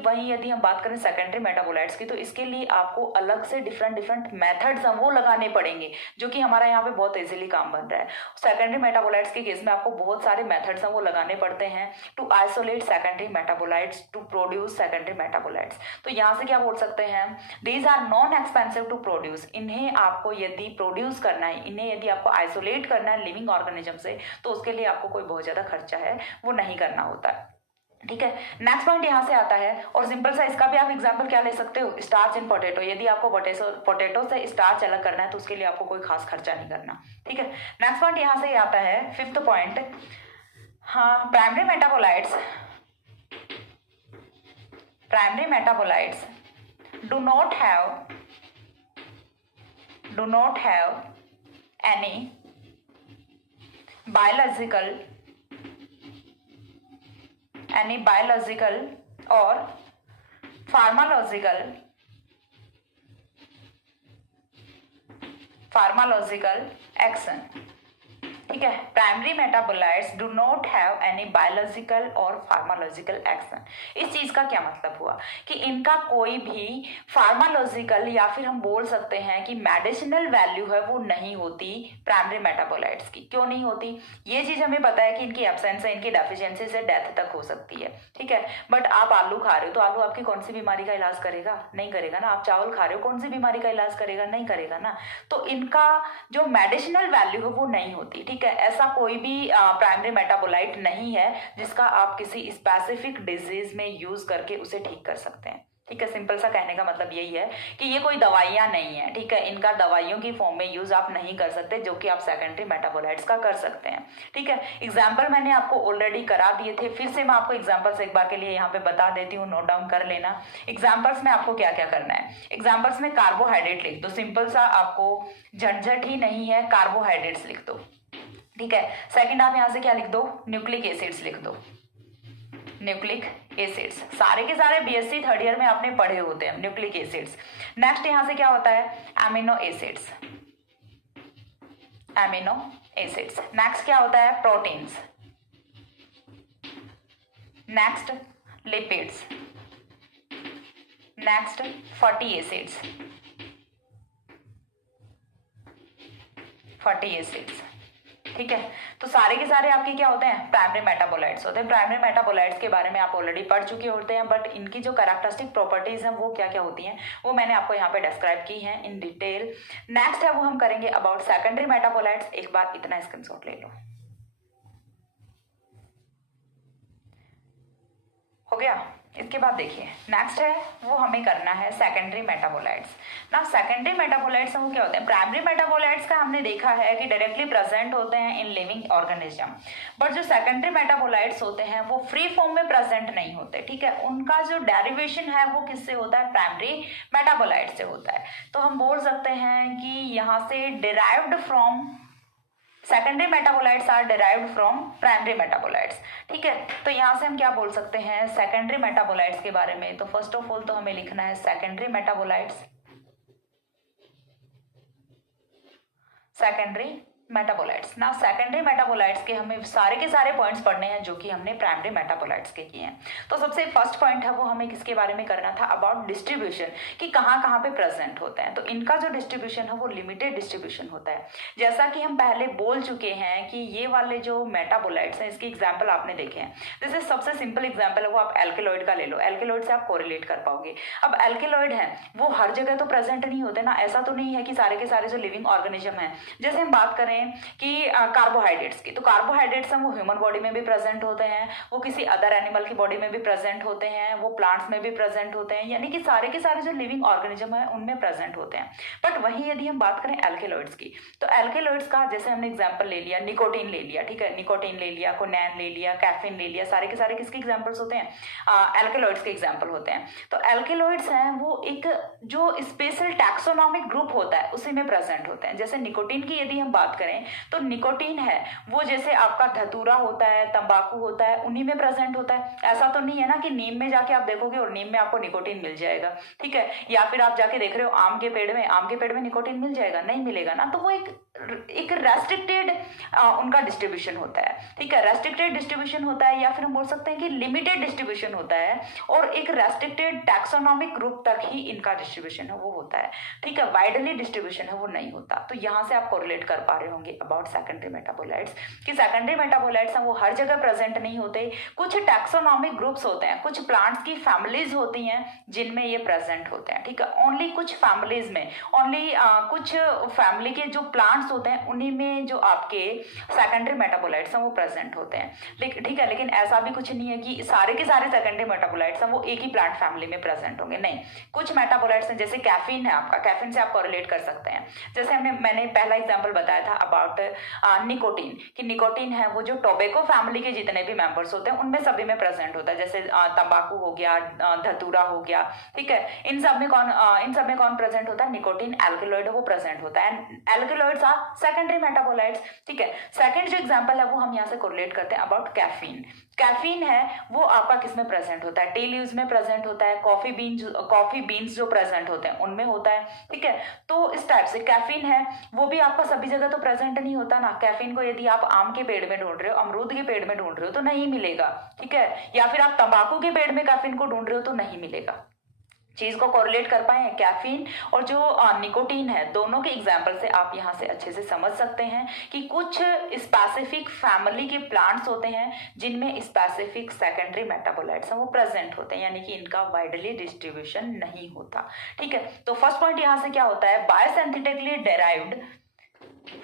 वहीं यदि हम बात करें सेकेंडरी मेटाबोलाइट्स की, तो इसके लिए आपको अलग से डिफरेंट मेथड्स वो लगाने पड़ेंगे, जो कि हमारा यहाँ पे बहुत इजीली काम बन रहा है। सेकेंडरी मेटाबोलाइट्स के केस में आपको बहुत सारे मेथड्स वो लगाने पड़ते हैं हैं to isolate secondary metabolites to produce secondary metabolites. तो यहाँ से क्या बोल सकते हैं, these are non expensive to produce. इन्हें आपको यदि प्रोड्यूस करना है, इन्हें यदि आपको आइसोलेट करना है लिविंग ऑर्गेनिज्म से, तो उसके लिए आपको कोई बहुत ज्यादा खर्चा है वो नहीं करना होता है। ठीक है, नेक्स्ट पॉइंट यहाँ से आता है, और सिंपल सा इसका भी आप एग्जांपल क्या ले सकते हो, स्टार्च इन पोटैटो। यदि आपको पोटैटो से स्टार्च अलग करना है तो उसके लिए आपको कोई खास खर्चा नहीं करना। ठीक है, नेक्स्ट पॉइंट यहाँ से आता है, फिफ्थ पॉइंट, हाँ, primary metabolites do not have any biological or pharmacological action। ठीक है, primary metabolites do not have any biological और फार्मालॉजिकल एक्शन। इस चीज का क्या मतलब हुआ कि इनका कोई भी फार्मालॉजिकल या फिर हम बोल सकते हैं कि मेडिसिनल वैल्यू है वो नहीं होती प्राइमरी मेटाबोलाइट्स की। क्यों नहीं होती, ये चीज हमें पता है कि इनकी एब्सेंस से, इनकी डेफिशिएंसी से डेथ तक हो सकती है। ठीक है, बट आप आलू खा रहे हो तो आलू आपकी कौन सी बीमारी का इलाज करेगा, नहीं करेगा ना। आप चावल खा रहे हो, कौन सी बीमारी का इलाज करेगा, नहीं करेगा ना। तो इनका जो मेडिसिनल वैल्यू है वो नहीं होती। ठीक है, ऐसा कोई भी प्राइमरी मेटाबोलाइट नहीं है जिसका आप किसी स्पेसिफिक डिजीज में यूज करके उसे ठीक कर सकते हैं। ठीक है, सिंपल सा कहने का मतलब यही है कि ये कोई दवाइयां नहीं है। ठीक है, इनका दवाइयों की फॉर्म में यूज आप नहीं कर सकते, जो कि आप सेकेंडरी मेटाबोलाइट्स का कर सकते हैं। ठीक है, एग्जाम्पल मैंने आपको ऑलरेडी करा दिए थे, फिर से मैं आपको एग्जाम्पल्स एक बार के लिए यहाँ पे बता देती हूँ, नोट डाउन कर लेना। एग्जाम्पल्स में आपको क्या क्या करना है, एग्जाम्पल्स में कार्बोहाइड्रेट लिख दो, सिंपल सा, आपको झंझट ही नहीं है, कार्बोहाइड्रेट्स लिख दो। ठीक है, सेकंड आप यहां से क्या लिख दो, न्यूक्लिक एसिड्स लिख दो, न्यूक्लिक एसिड्स। सारे के सारे बीएससी थर्ड ईयर में आपने पढ़े होते हैं न्यूक्लिक एसिड्स। नेक्स्ट यहां से क्या होता है, amino acids, amino acids. Next क्या होता है, proteins. Next lipids. Next fatty acids, fatty acids. ठीक है, तो सारे के सारे आपके क्या होते हैं, प्राइमरी मेटाबोलाइट्स होते हैं। प्राइमरी मेटाबोलाइट्स के बारे में आप ऑलरेडी पढ़ चुके होते हैं, बट इनकी जो कैरेक्टरिस्टिक प्रॉपर्टीज हैं वो क्या क्या होती हैं वो मैंने आपको यहाँ पे डिस्क्राइब की हैं इन डिटेल। नेक्स्ट है वो हम करेंगे अबाउट सेकेंडरी मेटाबोलाइट्स। एक बार इतना स्क्रीनशॉट ले लो, हो गया। इसके बाद देखिए नेक्स्ट है वो हमें करना है सेकेंडरी मेटाबोलाइट्स। ना सेकेंडरी मेटाबोलाइट्स वो क्या होते हैं, प्राइमरी मेटाबोलाइट्स का हमने देखा है कि डायरेक्टली प्रेजेंट होते हैं इन लिविंग ऑर्गेनिज्म, बट जो सेकेंडरी मेटाबोलाइट्स होते हैं वो फ्री फॉर्म में प्रेजेंट नहीं होते। ठीक है, उनका जो डेरिवेशन है वो किससे होता है, प्राइमरी मेटाबोलाइट से होता है। तो हम बोल सकते हैं कि यहाँ से derived from secondary metabolites are derived from primary metabolites. ठीक है, तो यहाँ से हम क्या बोल सकते हैं सेकेंडरी मेटाबोलाइट्स के बारे में। तो फर्स्ट ऑफ ऑल तो हमें लिखना है सेकेंडरी मेटाबोलाइट्स, सेकेंडरी मेटाबोलाइट्स। ना सेकेंडरी मेटाबोलाइट्स के हमें सारे के सारे पॉइंट्स पढ़ने हैं जो कि हमने प्राइमरी मेटाबोलाइट्स के किए हैं। तो सबसे फर्स्ट पॉइंट है वो हमें किसके बारे में करना था, अबाउट डिस्ट्रीब्यूशन, कि कहाँ कहाँ पे प्रेजेंट होते हैं। तो इनका जो डिस्ट्रीब्यूशन है वो लिमिटेड डिस्ट्रीब्यूशन होता है। जैसा कि हम पहले बोल चुके हैं कि ये वाले जो मेटाबोलाइट्स हैं इसके एग्जाम्पल आपने देखे हैं। जैसे सबसे सिंपल एग्जाम्पल है वो आप एल्केलॉइड का ले लो, एल्केलॉइड से आप कोरिलेट कर पाओगे। अब एल्केलॉइड है वो हर जगह तो प्रेजेंट नहीं होते ना, ऐसा तो नहीं है कि सारे के सारे जो लिविंग ऑर्गेनिज्म है, जैसे हम बात करें कि कार्बोहाइड्रेट्स की, तो कार्बोहाइड्रेट्स हैं वो ह्यूमन बॉडी में भी प्रेजेंट होते हैं, वो किसी अदर एनिमल की बॉडी में भी प्रेजेंट होते हैं, वो प्लांट्स में भी प्रेजेंट होते हैं, यानी कि सारे के सारे जो लिविंग ऑर्गेनिज्म है उनमें प्रेजेंट होते हैं। बट वहीं यदि हम बात करें एल्केलॉइड्स की, तो एल्केलॉइड्स का जैसे हमने एग्जांपल ले लिया, निकोटीन ले लिया। ठीक है, निकोटीन ले लिया, कोनैन ले लिया, कैफीन ले लिया, सारे के सारे किसके एग्जाम्पल्स होते हैं, एल्केलॉइड्स के एग्जाम्पल होते हैं। तो एल्केलॉइड्स हैं वो एक जो स्पेशल टैक्सोनॉमिक ग्रुप होता है उसी में प्रेजेंट होते हैं। जैसे निकोटीन की यदि हम बात करें तो निकोटीन है वो जैसे आपका धतूरा होता है, तंबाकू होता है, उन्हीं में प्रेजेंट होता है। ऐसा तो नहीं है ना कि नीम में जाके आप देखोगे और नीम में आपको निकोटीन मिल जाएगा। ठीक है, या फिर आप जाके देख रहे हो आम के पेड़ में निकोटीन मिल जाएगा, नहीं मिलेगा ना। तो वो एक रेस्ट्रिक्टेड उनका डिस्ट्रीब्यूशन होता है। ठीक है, रेस्ट्रिक्टेड डिस्ट्रीब्यूशन होता है, या फिर हम बोल सकते हैं कि लिमिटेड डिस्ट्रीब्यूशन होता है, और एक रेस्ट्रिक्टेड टैक्सोनॉमिक ग्रुप तक ही इनका डिस्ट्रीब्यूशन है वो होता है। ठीक है, वाइडली डिस्ट्रीब्यूशन है वो नहीं होता। तो यहाँ से आप कोरिलेट कर पा रहे होंगे अबाउट सेकेंडरी मेटाबोलाइट्स, कि सेकेंडरी मेटाबोलाइट्स हैं वो हर जगह प्रेजेंट नहीं होते, कुछ टैक्सोनॉमिक ग्रुप्स होते हैं, कुछ प्लांट्स की फैमिलीज होती हैं जिनमें ये प्रेजेंट होते हैं, ठीक है, ओनली कुछ फैमिलीज में, ओनली कुछ फैमिली के जो प्लांट्स होते हैं उन्हीं में जो आपके सेकेंडरी मेटाबोलाइट्स हैं वो प्रेजेंट होते हैं, लेकिन ठीक है, लेकिन ऐसा भी कुछ नहीं है कि सारे के सारे सेकेंडरी मेटाबोलाइट्स हैं वो एक ही प्लांट फैमिली में प्रेजेंट होंगे, नहीं, कुछ मेटाबोलाइट्स हैं, जैसे कैफीन है आपका, कैफीन से आप कोरिलेट कर सकते हैं, जैसे मैंने पहला एग्जांपल बताया था अबाउट निकोटीन, कि निकोटीन है वो जो टोबैको फैमिली के जितने भी मेंबर्स होते हैं उनमें सभी में प्रेजेंट होता है, जैसे तंबाकू हो गया, धतूरा हो गया, ठीक है, इन सब में कौन प्रेजेंट होता है, निकोटीन एल्कलॉइड वो प्रेजेंट होता है, एल्कलॉइड्स आर सेकेंडरी मेटाबोलाइट्स, ठीक है। सेकंड जो एग्जांपल है वो हम यहाँ से कोरिलेट करते हैं अबाउट कैफीन, कैफीन है वो आपका किस में प्रेजेंट होता है, टी लीव्स में प्रेजेंट होता है, कॉफी बीन्स जो प्रेजेंट होते हैं उनमें होता है, ठीक है, तो इस टाइप से कैफीन है वो भी आपका सभी जगह तो प्रेजेंट नहीं होता ना, कैफीन को यदि आप आम के पेड़ में ढूंढ रहे हो, अमरूद के पेड़ में ढूंढ रहे हो तो नहीं मिलेगा, ठीक है, या फिर आप तंबाकू के पेड़ में कैफीन को ढूंढ रहे हो तो नहीं मिलेगा। चीज को कोरिलेट कर पाए कैफीन और जो निकोटीन है, दोनों के एग्जाम्पल से आप यहाँ से अच्छे से समझ सकते हैं कि कुछ स्पेसिफिक फैमिली के प्लांट्स होते हैं जिनमें स्पेसिफिक सेकेंडरी मेटाबोलाइट्स हैं वो प्रेजेंट होते हैं, यानी कि इनका वाइडली डिस्ट्रीब्यूशन नहीं होता, ठीक है। तो फर्स्ट पॉइंट यहाँ से क्या होता है, biosynthetically derived,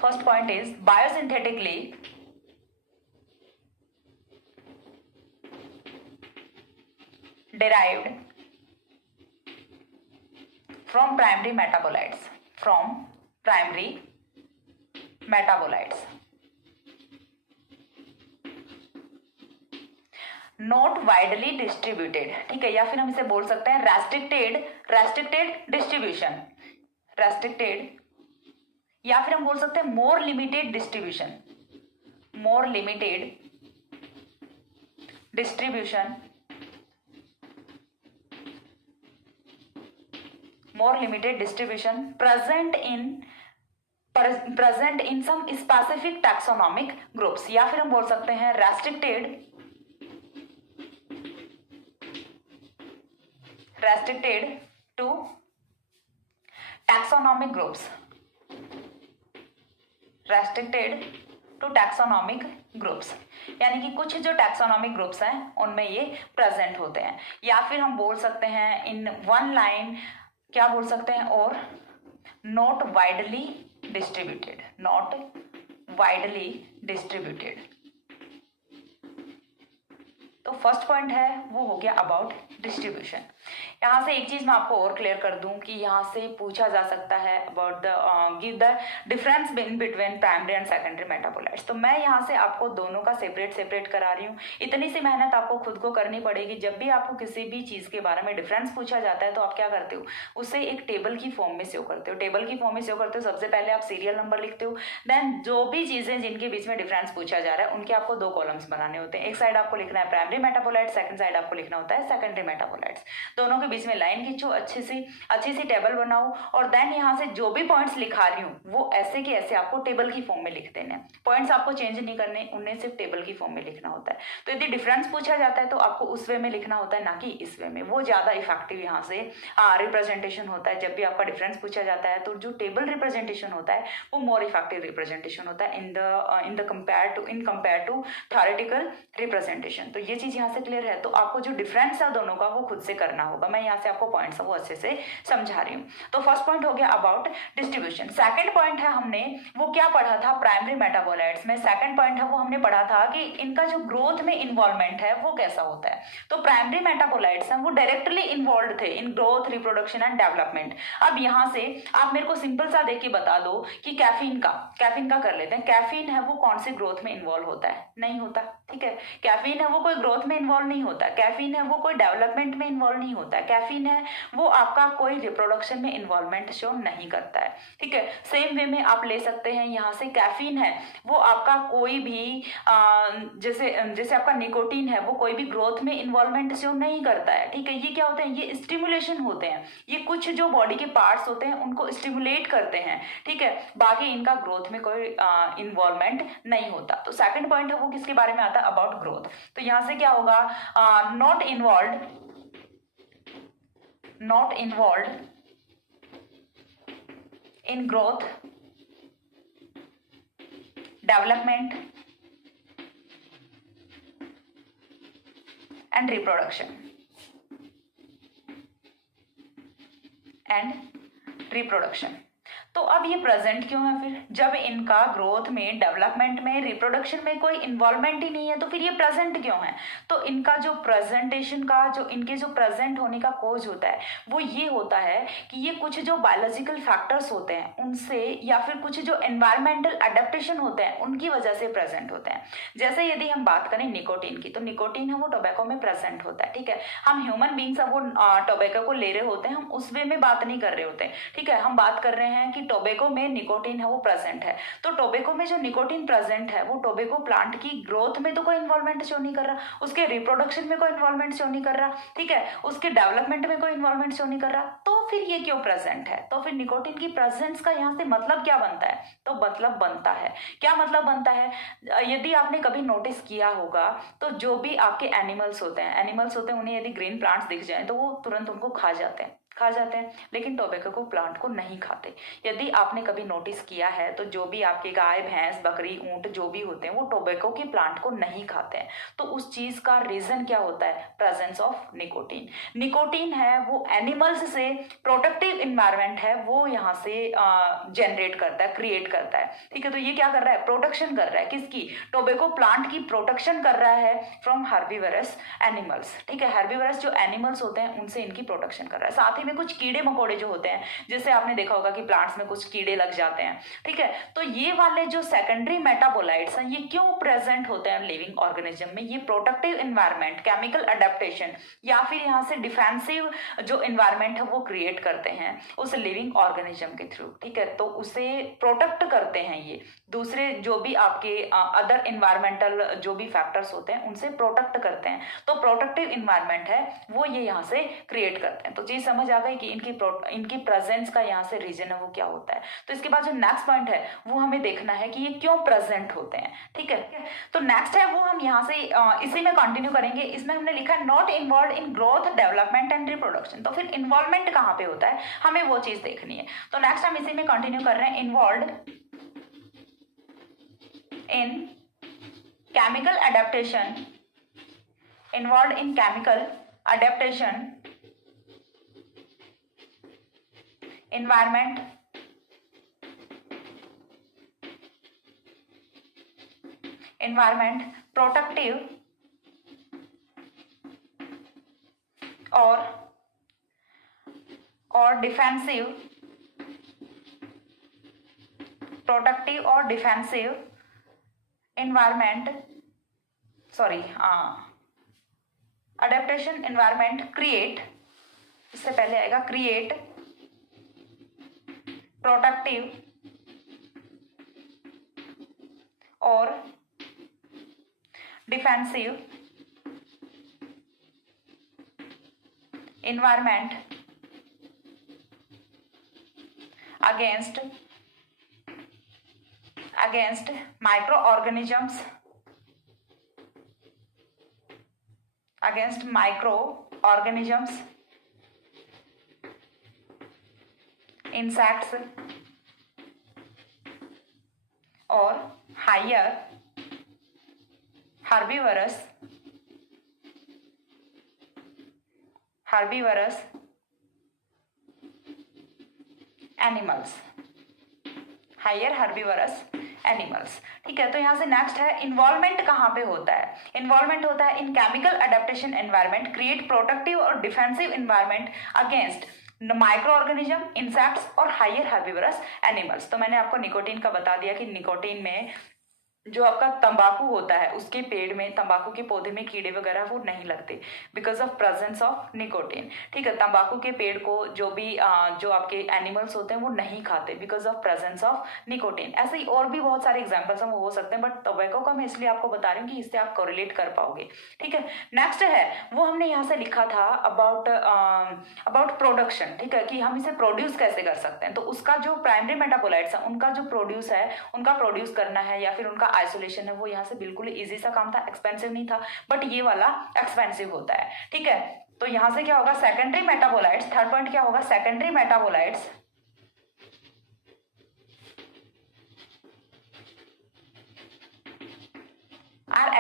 first point is biosynthetically derived from primary metabolites, not widely distributed, ठीक है, या फिर हम इसे बोल सकते हैं रेस्ट्रिक्टेड डिस्ट्रीब्यूशन, रेस्ट्रिक्टेड, या फिर हम बोल सकते हैं more limited distribution, more limited distribution, more limited distribution present in some specific taxonomic groups, या फिर हम बोल सकते हैं restricted to taxonomic groups, restricted to taxonomic groups, यानी कि कुछ जो टैक्सोनॉमिक ग्रुप्स हैं उनमें ये प्रेजेंट होते हैं, या फिर हम बोल सकते हैं इन वन लाइन क्या बोल सकते हैं, और not widely distributed, not widely distributed. तो फर्स्ट पॉइंट है वो हो गया अबाउट डिस्ट्रीब्यूशन। यहाँ से एक चीज मैं आपको और क्लियर कर दूं कि यहाँ से पूछा जा सकता है about the give the difference in between primary and secondary metabolites. तो मैं यहाँ से आपको दोनों का सेपरेट करा रही हूँ। इतनी सी मेहनत आपको खुद को करनी पड़ेगी। जब भी आपको किसी भी चीज के बारे में डिफरेंस पूछा जाता है तो आप क्या करते हो, उसे एक टेबल की फॉर्म में शो करते हो। टेबल की फॉर्म में शो करते हो, सबसे पहले आप सीरियल नंबर लिखते हो, देन जो भी चीजें जिनके बीच में डिफरेंस पूछा जा रहा है उनके आपको दो कॉलम्स बनाने होते हैं। एक साइड आपको लिखना है प्राइमरी मेटाबोलाइट्स, सेकंड साइड आपको लिखना होता है सेकेंडरी मेटाबोलाइट्स। दोनों के बीच में लाइन खींचो, अच्छी सी टेबल बनाओ, और देन यहाँ से जो भी पॉइंट्स लिखा रही हूँ वो ऐसे के ऐसे आपको टेबल की फॉर्म में लिख देने। पॉइंट्स आपको चेंज नहीं करने, उन्हें सिर्फ टेबल की फॉर्म में लिखना होता है। तो यदि डिफरेंस पूछा जाता है तो आपको उस वे में लिखना होता है, ना कि इस वे में। वो ज्यादा इफेक्टिव यहाँ से रिप्रेजेंटेशन होता है। जब भी आपका डिफरेंस पूछा जाता है तो जो टेबल रिप्रेजेंटेशन होता है वो मोर इफेक्टिव रिप्रेजेंटेशन होता है in compare to theoretical representation. तो ये चीज यहाँ से क्लियर है। तो आपको जो डिफरेंस है दोनों का वो खुद से करना होगा। मैं यहाँ से आपको पॉइंट्स वो अच्छे से समझा रही हूँ। तो फर्स्ट पॉइंट हो गया अबाउट डिस्ट्रीब्यूशन। सेकंड पॉइंट है हमने वो क्या पढ़ा था प्राइमरी मेटाबोलाइट्स में। सेकंड पॉइंट है वो हमने पढ़ा था कि इनका जो ग्रोथ में इन्वॉल्वमेंट है वो कैसा होता है। तो प्राइमरी मेटाबोलाइट्स हैं वो डायरेक्टली इन्वॉल्व थे in growth, reproduction and development. अब यहाँ से आप मेरे को सिंपल सा देख के बता दो कि कैफीन का कर लेते हैं। कैफीन है वो कौन से ग्रोथ में इन्वॉल्व होता है? नहीं होता, ठीक है। कैफीन है वो कोई ग्रोथ में इन्वॉल्व नहीं होता। कैफीन है वो कोई डेवलपमेंट में इन्वॉल्व नहीं होता। कैफीन है वो आपका कोई रिप्रोडक्शन में इन्वॉल्वमेंट शो नहीं करता है, ठीक है। सेम वे में आप ले सकते हैं यहाँ से कैफीन है वो आपका कोई भी जैसे आपका निकोटीन है वो कोई भी ग्रोथ में इन्वॉल्वमेंट शो नहीं करता है, ठीक है। ये क्या होते हैं? ये स्टिमुलेशन होते हैं। ये कुछ जो बॉडी के पार्ट्स होते हैं उनको स्टिमुलेट करते हैं, ठीक है। बाकी इनका ग्रोथ में कोई इन्वॉल्वमेंट नहीं होता। तो सेकंड पॉइंट है वो किसके बारे में आता है? About growth. तो यहाँ से क्या होगा? Not involved in growth development and reproduction तो अब ये प्रेजेंट क्यों है? फिर जब इनका ग्रोथ में, डेवलपमेंट में, रिप्रोडक्शन में कोई इन्वॉल्वमेंट ही नहीं है तो फिर ये प्रेजेंट क्यों है? तो इनका जो प्रेजेंटेशन का, जो इनके जो प्रेजेंट होने का कोज होता है वो ये होता है कि ये कुछ जो बायोलॉजिकल फैक्टर्स होते हैं उनसे, या फिर कुछ जो एनवायरमेंटल अडेप्टेशन होते हैं उनकी वजह से प्रेजेंट होते हैं। जैसे यदि हम बात करें निकोटीन की, तो निकोटीन है वो टोबैको में प्रेजेंट होता है, ठीक है। हम ह्यूमन बींग्स अब वो टोबैको को ले रहे होते हैं, हम उस वे में बात नहीं कर रहे होते, ठीक है। हम बात कर रहे हैं कि टोबैको में निकोटीन है वो प्रेजेंट है। तो टोबैको में जो निकोटीन प्रेजेंट है वो टोबैको प्लांट की ग्रोथ में तो कोई इन्वॉल्वमेंट शो नहीं कर रहा, उसके रिप्रोडक्शन में कोई इन्वॉल्वमेंट शो नहीं कर रहा, ठीक है, उसके डेवलपमेंट में कोई इन्वॉल्वमेंट शो नहीं कर रहा। तो फिर ये क्यों प्रेजेंट है? तो फिर निकोटीन की प्रेजेंस का यहाँ से मतलब क्या बनता है? तो मतलब बनता है, क्या मतलब बनता है? यदि आपने कभी नोटिस किया होगा तो जो भी आपके एनिमल्स होते हैं उन्हें यदि ग्रीन प्लांट्स दिख जाए तो वो तुरंत उनको खा जाते हैं, लेकिन टोबैको को प्लांट को नहीं खाते। यदि आपने कभी नोटिस किया है तो जो भी आपके गाय, भैंस, बकरी, ऊंट जो भी होते हैं वो टोबैको के प्लांट को नहीं खाते हैं। तो उस चीज का रीजन क्या होता है? Presence of nicotine. निकोटीन है वो एनिमल्स से प्रोटेक्टिव इन्वायरमेंट है वो यहाँ से जनरेट करता है, क्रिएट करता है, ठीक है। तो ये क्या कर रहा है? प्रोटेक्शन कर रहा है, किसकी? टोबैको प्लांट की प्रोटेक्शन कर रहा है फ्रॉम हर्बीवरस एनिमल्स, ठीक है। हर्बीवरस जो एनिमल्स होते हैं उनसे इनकी प्रोटेक्शन कर रहा है। साथ ही में कुछ कीड़े मकोड़े जो होते हैं, जैसे आपने देखा होगा कि प्लांट्स में कुछ कीड़े लग जाते हैं, ठीक है। तो ये वाले जो सेकेंडरी मेटाबोलाइट्स हैं ये क्यों प्रेजेंट होते हैं लिविंग ऑर्गेनिज्म में? ये प्रोटेक्टिव इन्वायरमेंट, केमिकल अडेप्टेशन या फिर यहाँ से डिफेंसिव जो इन्वायरमेंट है वो क्रिएट करते हैं उस लिविंग ऑर्गेनिज्म के थ्रू, ठीक है। तो उसे प्रोटेक्ट करते हैं, ये दूसरे जो भी आपके अदर इन्वायरमेंटल जो भी फैक्टर्स होते हैं उनसे प्रोटेक्ट करते हैं। तो प्रोटेक्टिव इन्वायरमेंट है वो ये यहाँ से क्रिएट करते हैं। तो चीज समझ आ गई कि इनकी प्रेजेंस का यहाँ से रीजन है वो क्या होता है। तो इसके बाद जो नेक्स्ट पॉइंट है वो हमें देखना है कि ये क्यों प्रेजेंट होते हैं, ठीक है। तो नेक्स्ट है वो हम यहाँ से इसी में कंटिन्यू करेंगे। इसमें हमने लिखा है not involve in growth, development and reproduction. तो फिर इन्वॉल्वमेंट कहाँ पे होता है हमें वो चीज देखनी है। तो नेक्स्ट हम इसी में कंटिन्यू कर रहे हैं, involve in chemical adaptation, involve in chemical adaptation, environment, protective और डिफेंसिव, प्रोटेक्टिव और defensive environment, adaptation environment create, इससे पहले आएगा क्रिएट प्रोटेक्टिव और defensive environment against microorganisms, insects और हायर हर्बीवरस एनिमल्स, ठीक है। तो यहाँ से नेक्स्ट है इन्वॉल्वमेंट कहाँ पे होता है? इन्वॉल्वमेंट होता है in chemical adaptation environment, create protective और defensive environment against microorganism, insects और हायर हर्बीवरस एनिमल्स। तो मैंने आपको निकोटीन का बता दिया कि निकोटीन में जो आपका तंबाकू होता है उसके पेड़ में, तंबाकू के पौधे में कीड़े वगैरह वो नहीं लगते because of presence of nicotine, ठीक है। तंबाकू के पेड़ को जो भी जो आपके एनिमल्स होते हैं वो नहीं खाते because of presence of nicotine. ऐसे ही और भी बहुत सारे एग्जाम्पल्स हम हो सकते हैं, बट टोबैको का मैं इसलिए आपको बता रही हूँ कि इससे आप कोरिलेट कर पाओगे, ठीक है। नेक्स्ट है वो हमने यहाँ से लिखा था अबाउट प्रोडक्शन, ठीक है, कि हम इसे प्रोड्यूस कैसे कर सकते हैं। तो उसका जो प्राइमरी मेटाबोलाइट्स है उनका जो प्रोड्यूस है, उनका प्रोड्यूस करना है या फिर उनका आइसोलेशन है, वो यहाँ से बिल्कुल इजी सा काम था, एक्सपेंसिव नहीं था, बट ये वाला एक्सपेंसिव होता है, ठीक है। तो यहाँ से क्या होगा? सेकेंडरी मेटाबोलाइट्स, थर्ड पॉइंट क्या होगा? Secondary are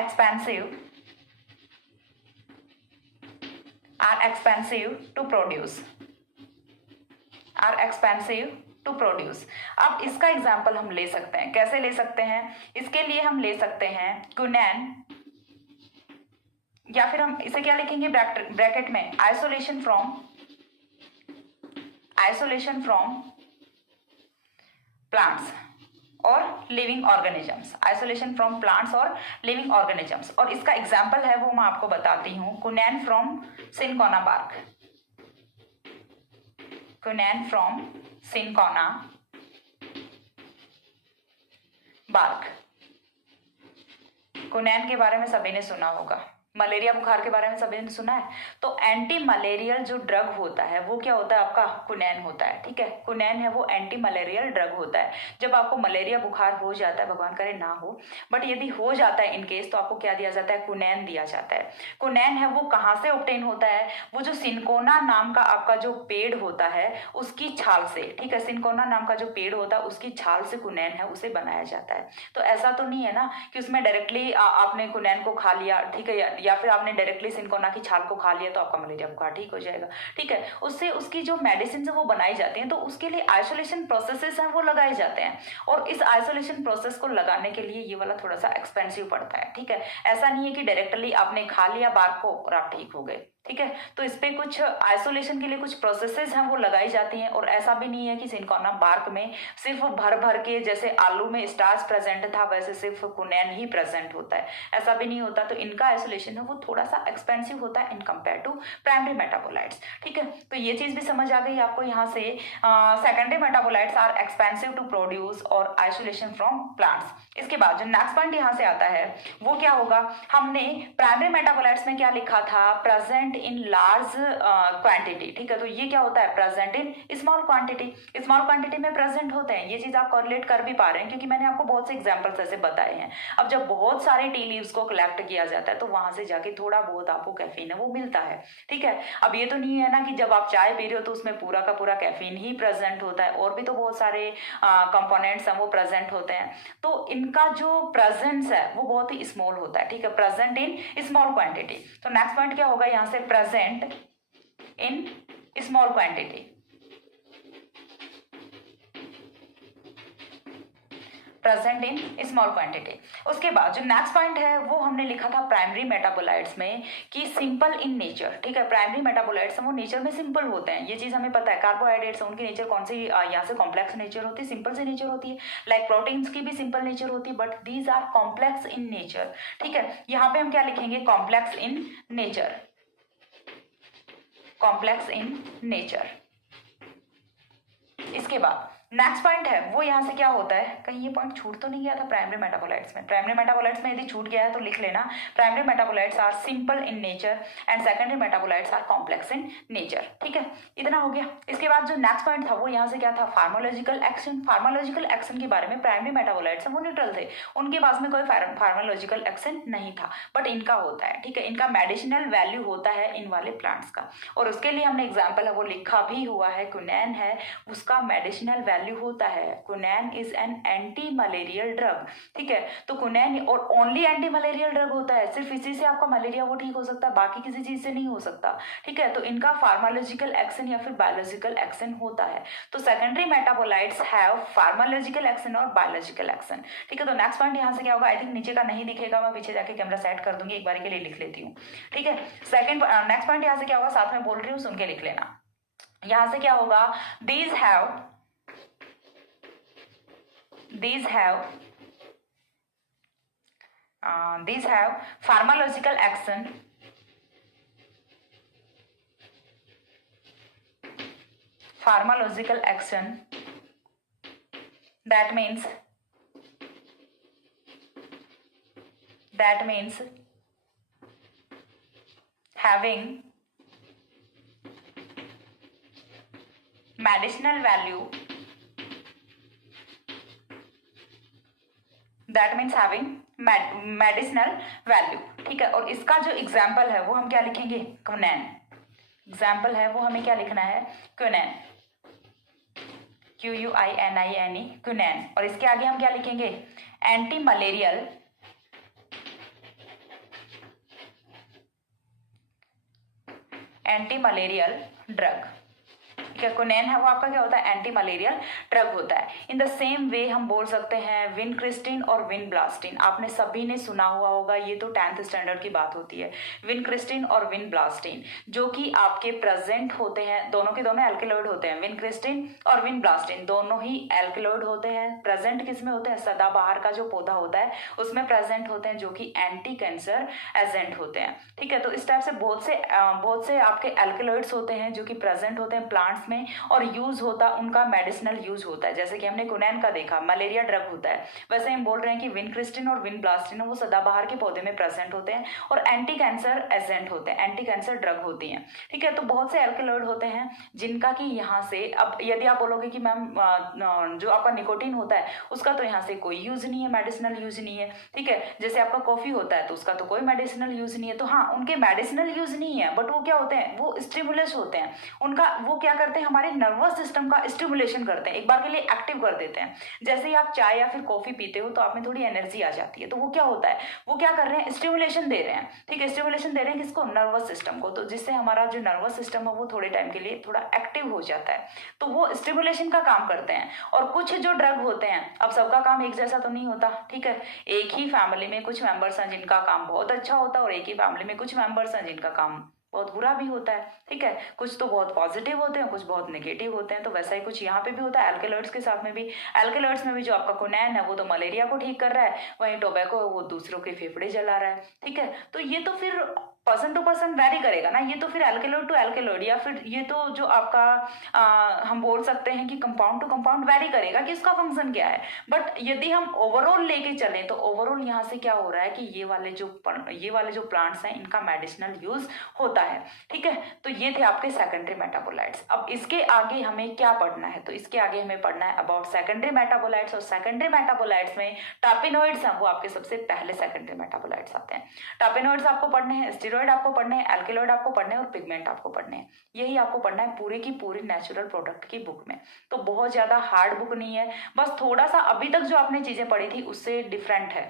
expensive to produce, are expensive to produce। अब इसका एग्जाम्पल हम ले सकते हैं, कैसे ले सकते हैं? इसके लिए हम ले सकते हैं क्विनैन, या फिर हम इसे क्या लिखेंगे ब्रैकेट में, आइसोलेशन फ्रॉम प्लांट्स और living organisms, isolation from plants और लिविंग ऑर्गेनिजम्स। और इसका एग्जाम्पल है वो मैं आपको बताती हूँ, quinine from cinchona bark, quinine from cinchona bark. Quinine के बारे में सभी ने सुना होगा, मलेरिया बुखार के बारे में सभी ने सुना है। तो एंटी मलेरियल जो ड्रग होता है वो क्या होता है आपका, क्विनैन होता है। ठीक है, क्विनैन है वो एंटी मलेरियल ड्रग होता है। जब आपको मलेरिया बुखार हो जाता है, भगवान करे ना हो, बट यदि हो जाता है इन केस, तो आपको क्या दिया जाता है, क्विनैन दिया जाता है। क्विनैन है वो कहाँ से ऑब्टेन होता है, वो जो सिनकोना नाम का आपका जो पेड़ होता है उसकी छाल से। ठीक है, सिनकोना नाम का जो पेड़ होता है उसकी छाल से क्विनैन है उसे बनाया जाता है। तो ऐसा तो नहीं है ना कि उसमें डायरेक्टली आपने क्विनैन को खा लिया, ठीक है, या फिर आपने डायरेक्टली सिनकोना की छाल को खा लिया तो आपका मलेरिया बुखार ठीक हो जाएगा। ठीक है, उससे उसकी जो मेडिसिन है वो बनाई जाती हैं, तो उसके लिए आइसोलेशन प्रोसेसेस हैं वो लगाए जाते हैं, और इस आइसोलेशन प्रोसेस को लगाने के लिए ये वाला थोड़ा सा एक्सपेंसिव पड़ता है। ठीक है, ऐसा नहीं है कि डायरेक्टली आपने खा लिया बार्क को और आप ठीक हो गए। ठीक है, तो इस पे कुछ आइसोलेशन के लिए कुछ प्रोसेसेस हैं वो लगाई जाती हैं, और ऐसा भी नहीं है कि सिनकोना बार्क में सिर्फ भर भर के जैसे आलू में स्टार्च प्रेजेंट था वैसे सिर्फ क्विनैन ही प्रेजेंट होता है, ऐसा भी नहीं होता। तो इनका आइसोलेशन है वो थोड़ा सा एक्सपेंसिव होता है in compare to primary metabolites. ठीक है, तो ये चीज भी समझ आ गई आपको यहाँ से। Secondary metabolites are expensive to produce और आइसोलेशन फ्रॉम प्लांट्स। इसके बाद जो नेक्स्ट पॉइंट यहाँ से आता है वो क्या होगा, हमने प्राइमरी मेटाबोलाइट्स में क्या लिखा था, प्रेजेंट इन लार्ज क्वांटिटी। ठीक है, तो ये क्या होता है, present in small quantity, small quantity में प्रेजेंट होते हैं। ये चीज आप कोरिलेट कर भी पा रहे हैं क्योंकि मैंने आपको बहुत से एग्जांपल्स ऐसे बताए हैं। अब जब बहुत सारे टी लीव्स को कलेक्ट किया जाता है तो वहां से जाके थोड़ा बहुत आपको कैफीन है वो मिलता है। ठीक है, अब ये तो नहीं है ना कि जब आप चाय पी रहे हो तो उसमें पूरा का पूरा कैफीन ही प्रेजेंट होता है, और भी तो बहुत सारे कंपोनेंट्स हैं वो प्रेजेंट होते हैं। तो इनका जो प्रेजेंस है वो बहुत ही स्मॉल होता है। ठीक है, प्रेजेंट इन स्मॉल क्वांटिटी। तो नेक्स्ट पॉइंट क्या होगा यहाँ से, present in small quantity, present in small quantity. उसके बाद जो नेक्स्ट पॉइंट है वो हमने लिखा था प्राइमरी मेटाबोलाइट्स में कि सिंपल इन नेचर। ठीक है, प्राइमरी मेटाबोलाइट्स वो नेचर में सिंपल होते हैं, ये चीज हमें पता है। कार्बोहाइड्रेट्स उनकी नेचर कौन सी, यहाँ से कॉम्प्लेक्स नेचर होती है, सिंपल सी नेचर होती है। लाइक प्रोटीन्स की भी सिंपल नेचर होती है, but these are complex in nature. ठीक है, यहाँ पे हम क्या लिखेंगे, complex in nature, complex in nature. इसके बाद नेक्स्ट पॉइंट है वो यहाँ से क्या होता है, कहीं ये पॉइंट छूट तो नहीं गया था प्राइमरी मेटाबोलाइट्स में? प्राइमरी मेटाबोलाइट्स में यदि छूट गया है तो लिख लेना, primary metabolites are simple in nature and secondary metabolites are complex in nature. ठीक है, इतना हो गया। इसके बाद जो नेक्स्ट पॉइंट था वो यहाँ से क्या था, फार्मालॉजिकल एक्शन। फार्मालॉजिकल एक्शन के बारे में प्राइमरी मेटाबोलाइट्स वो न्यूट्रल थे, उनके पास में कोई फार्मालॉजिकल एक्शन नहीं था, बट इनका होता है। ठीक है, इनका मेडिसिनल वैल्यू होता है इन वाले प्लांट्स का, और उसके लिए हमने एग्जाम्पल है वो लिखा भी हुआ है, क्विनैन है उसका मेडिसिनल वैल्यू होता है। Quinine is an antimalarial drug. ठीक है, तो क्विनैन और ओनली एंटी मलेरियल ड्रग होता है, सिर्फ इसी से आपका मलेरिया वो ठीक हो सकता है, बाकी किसी चीज से नहीं हो सकता। ठीक है, तो इनका फार्मालॉजिकल एक्शन या फिर बायोलॉजिकल एक्शन होता है। तो सेकेंडरी मेटाबोलाइट्स हैव फार्मालॉजिकल एक्शन और बायोलॉजिकल एक्शन। ठीक है, तो नेक्स्ट पॉइंट यहाँ से क्या होगा, आई थिंक नीचे का नहीं दिखेगा, मैं पीछे जाके कैमरा सेट कर दूंगी, एक बार के लिए लिख लेती हूँ। ठीक है, सेकंड नेक्स्ट पॉइंट यहाँ से क्या होगा, साथ में बोल रही हूँ सुन के लिख लेना। यहाँ से क्या होगा, these have pharmacological action, that means having medicinal value, that means having medicinal value. ठीक है, और इसका जो एग्जाम्पल है वो हम क्या लिखेंगे, क्विनैन। एग्जाम्पल है वो हमें क्या लिखना है, क्विनैन, QUININE, क्विनैन। और इसके आगे हम क्या लिखेंगे, anti malarial anti malarial drug. क्या क्विनैन है वो आपका क्या होता है, एंटी मलेरियल ड्रग होता है। इन द सेम वे हम बोल सकते हैं विनक्रिस्टिन और विनब्लास्टिन, आपने सभी ने सुना हुआ होगा, ये तो 10th स्टैंडर्ड की बात होती है। विनक्रिस्टिन और विनब्लास्टिन जो कि आपके प्रेजेंट होते हैं, दोनों के दोनों एल्केलॉइड होते हैं। विनक्रिस्टिन और विनब्लास्टिन दोनों ही एल्केलॉइड होते हैं। प्रेजेंट किस में होते हैं, सदाबहार का जो पौधा होता है उसमें प्रेजेंट होते हैं, जो कि एंटी कैंसर एजेंट होते हैं। ठीक है, तो इस टाइप से बहुत से आपके एल्केलॉइड्स होते हैं जो कि प्रेजेंट होते हैं प्लांट्स में, और यूज होता उनका मेडिसिनल यूज होता है। जैसे कि हमने क्विनैन का देखा, मलेरिया ड्रग होता है, वैसे हम बोल रहे हैं कि विनक्रिस्टिन और विनब्लास्टिन वो सदाबहार के पौधे में प्रेजेंट होते हैं और एंटी कैंसर एजेंट होते हैं, एंटी कैंसर ड्रग होती हैं। ठीक है, तो बहुत से एल्केलॉइड होते हैं जिनका कि यहाँ से, अब यदि आप बोलोगे कि मैम जो आपका निकोटीन होता है उसका तो यहाँ से कोई यूज नहीं है, मेडिसिनल यूज नहीं है। ठीक है, जैसे आपका कॉफी होता है तो उसका तो कोई मेडिसिनल यूज नहीं है। तो हाँ, उनके मेडिसिनल यूज नहीं है, बट वो क्या होते हैं, वो स्टिमुलस होते हैं। उनका वो क्या करते हैं, हमारे नर्वस सिस्टम का स्टिमुलेशन करते हैं, एक बार के लिए एक्टिव कर देते हैं। जैसे ही आप चाय या फिर कॉफी पीते हो तो आप में थोड़ी एनर्जी आ जाती है, तो वो क्या होता है, वो क्या कर रहे हैं, स्टिमुलेशन दे रहे हैं। ठीक है, स्टिमुलेशन दे रहे हैं किसको, नर्वस सिस्टम को, तो जिससे हमारा जो नर्वस सिस्टम है वो थोड़े टाइम के लिए थोड़ा एक्टिव हो जाता है, तो वो स्टिमुलेशन का काम करते हैं। और कुछ जो ड्रग होते हैं, अब सबका काम एक जैसा तो नहीं होता। ठीक है, एक ही फैमिली में कुछ मेंबर्स हैं जिनका काम बहुत अच्छा होता है और एक ही फैमिली में कुछ मेंबर्स हैं जिनका काम बहुत बुरा भी होता है। ठीक है, कुछ तो बहुत पॉजिटिव होते हैं, कुछ बहुत नेगेटिव होते हैं, तो वैसा ही कुछ यहाँ पे भी होता है एल्केलॉइड्स के साथ में भी। एल्केलॉइड्स में भी जो आपका क्विनैन है वो तो मलेरिया को ठीक कर रहा है, वहीं टोबैको वो दूसरों के फेफड़े जला रहा है। ठीक है, तो ये तो फिर पर्सन टू पर्सन वैरी करेगा ना, ये तो फिर एल्केलॉइड टू एल्केलॉइड, या फिर ये तो जो आपका हम बोल सकते हैं कि कंपाउंड टू कंपाउंड वैरी करेगा कि उसका फंक्शन क्या है। बट यदि हम ओवरऑल लेके चलें तो ओवरऑल यहाँ से क्या हो रहा है कि ये वाले जो प्लांट्स हैं इनका मेडिसिनल यूज होता है। ठीक है, तो ये थे आपके सेकेंडरी मेटाबोलाइट्स। अब इसके आगे हमें क्या पढ़ना है, तो इसके आगे हमें पढ़ना है अबाउट सेकेंडरी मेटाबोलाइट्स। और सेकेंडरी मेटाबोलाइट्स में टर्पेनॉइड्स हैं, वो आपके सबसे पहले सेकेंडरी मेटाबोलाइट्स आते हैं। टर्पेनॉइड्स आपको पढ़ने हैं, स्टेरॉइड आपको पढ़ने हैं, एल्केलॉइड आपको पढ़ने हैं और पिगमेंट आपको पढ़ने हैं। यही आपको पढ़ना है पूरी की पूरी नेचुरल प्रोडक्ट की बुक में। तो बहुत ज्यादा हार्ड बुक नहीं है, बस थोड़ा सा अभी तक जो आपने चीजें पढ़ी थी उससे डिफरेंट है।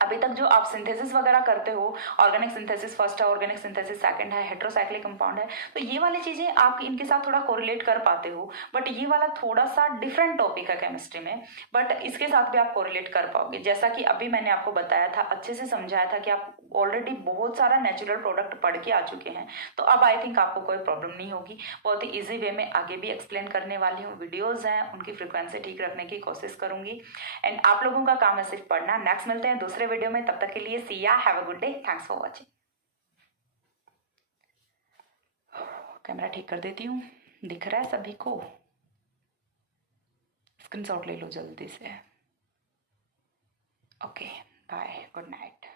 अभी तक जो आप सिंथेसिस वगैरह करते हो, ऑर्गेनिक सिंथेसिस फर्स्ट है, ऑर्गेनिक सिंथेसिस सेकंड है, हेट्रोसाइक्लिक कंपाउंड है, तो ये वाली चीजें आप इनके साथ थोड़ा कोरिलेट कर पाते हो। बट ये वाला थोड़ा सा डिफरेंट टॉपिक है केमिस्ट्री में, बट इसके साथ भी आप कोरिलेट कर पाओगे। जैसा कि अभी मैंने आपको बताया था, अच्छे से समझाया था कि आप ऑलरेडी बहुत सारा नेचुरल प्रोडक्ट पढ़ के आ चुके हैं, तो अब आई थिंक आपको कोई प्रॉब्लम नहीं होगी। बहुत ही ईजी वे में आगे भी एक्सप्लेन करने वाली हूँ। वीडियोज हैं उनकी फ्रिक्वेंसी ठीक रखने की कोशिश करूंगी, एंड आप लोगों का काम है सिर्फ पढ़ना। नेक्स्ट मिलते हैं दूसरे वीडियो में, तब तक के लिए सी या, have a good day, thanks for watching. Camera ठीक कर देती हूँ, दिख रहा है सभी को, स्क्रीनशॉट ले लो जल्दी से। Okay, bye, good night.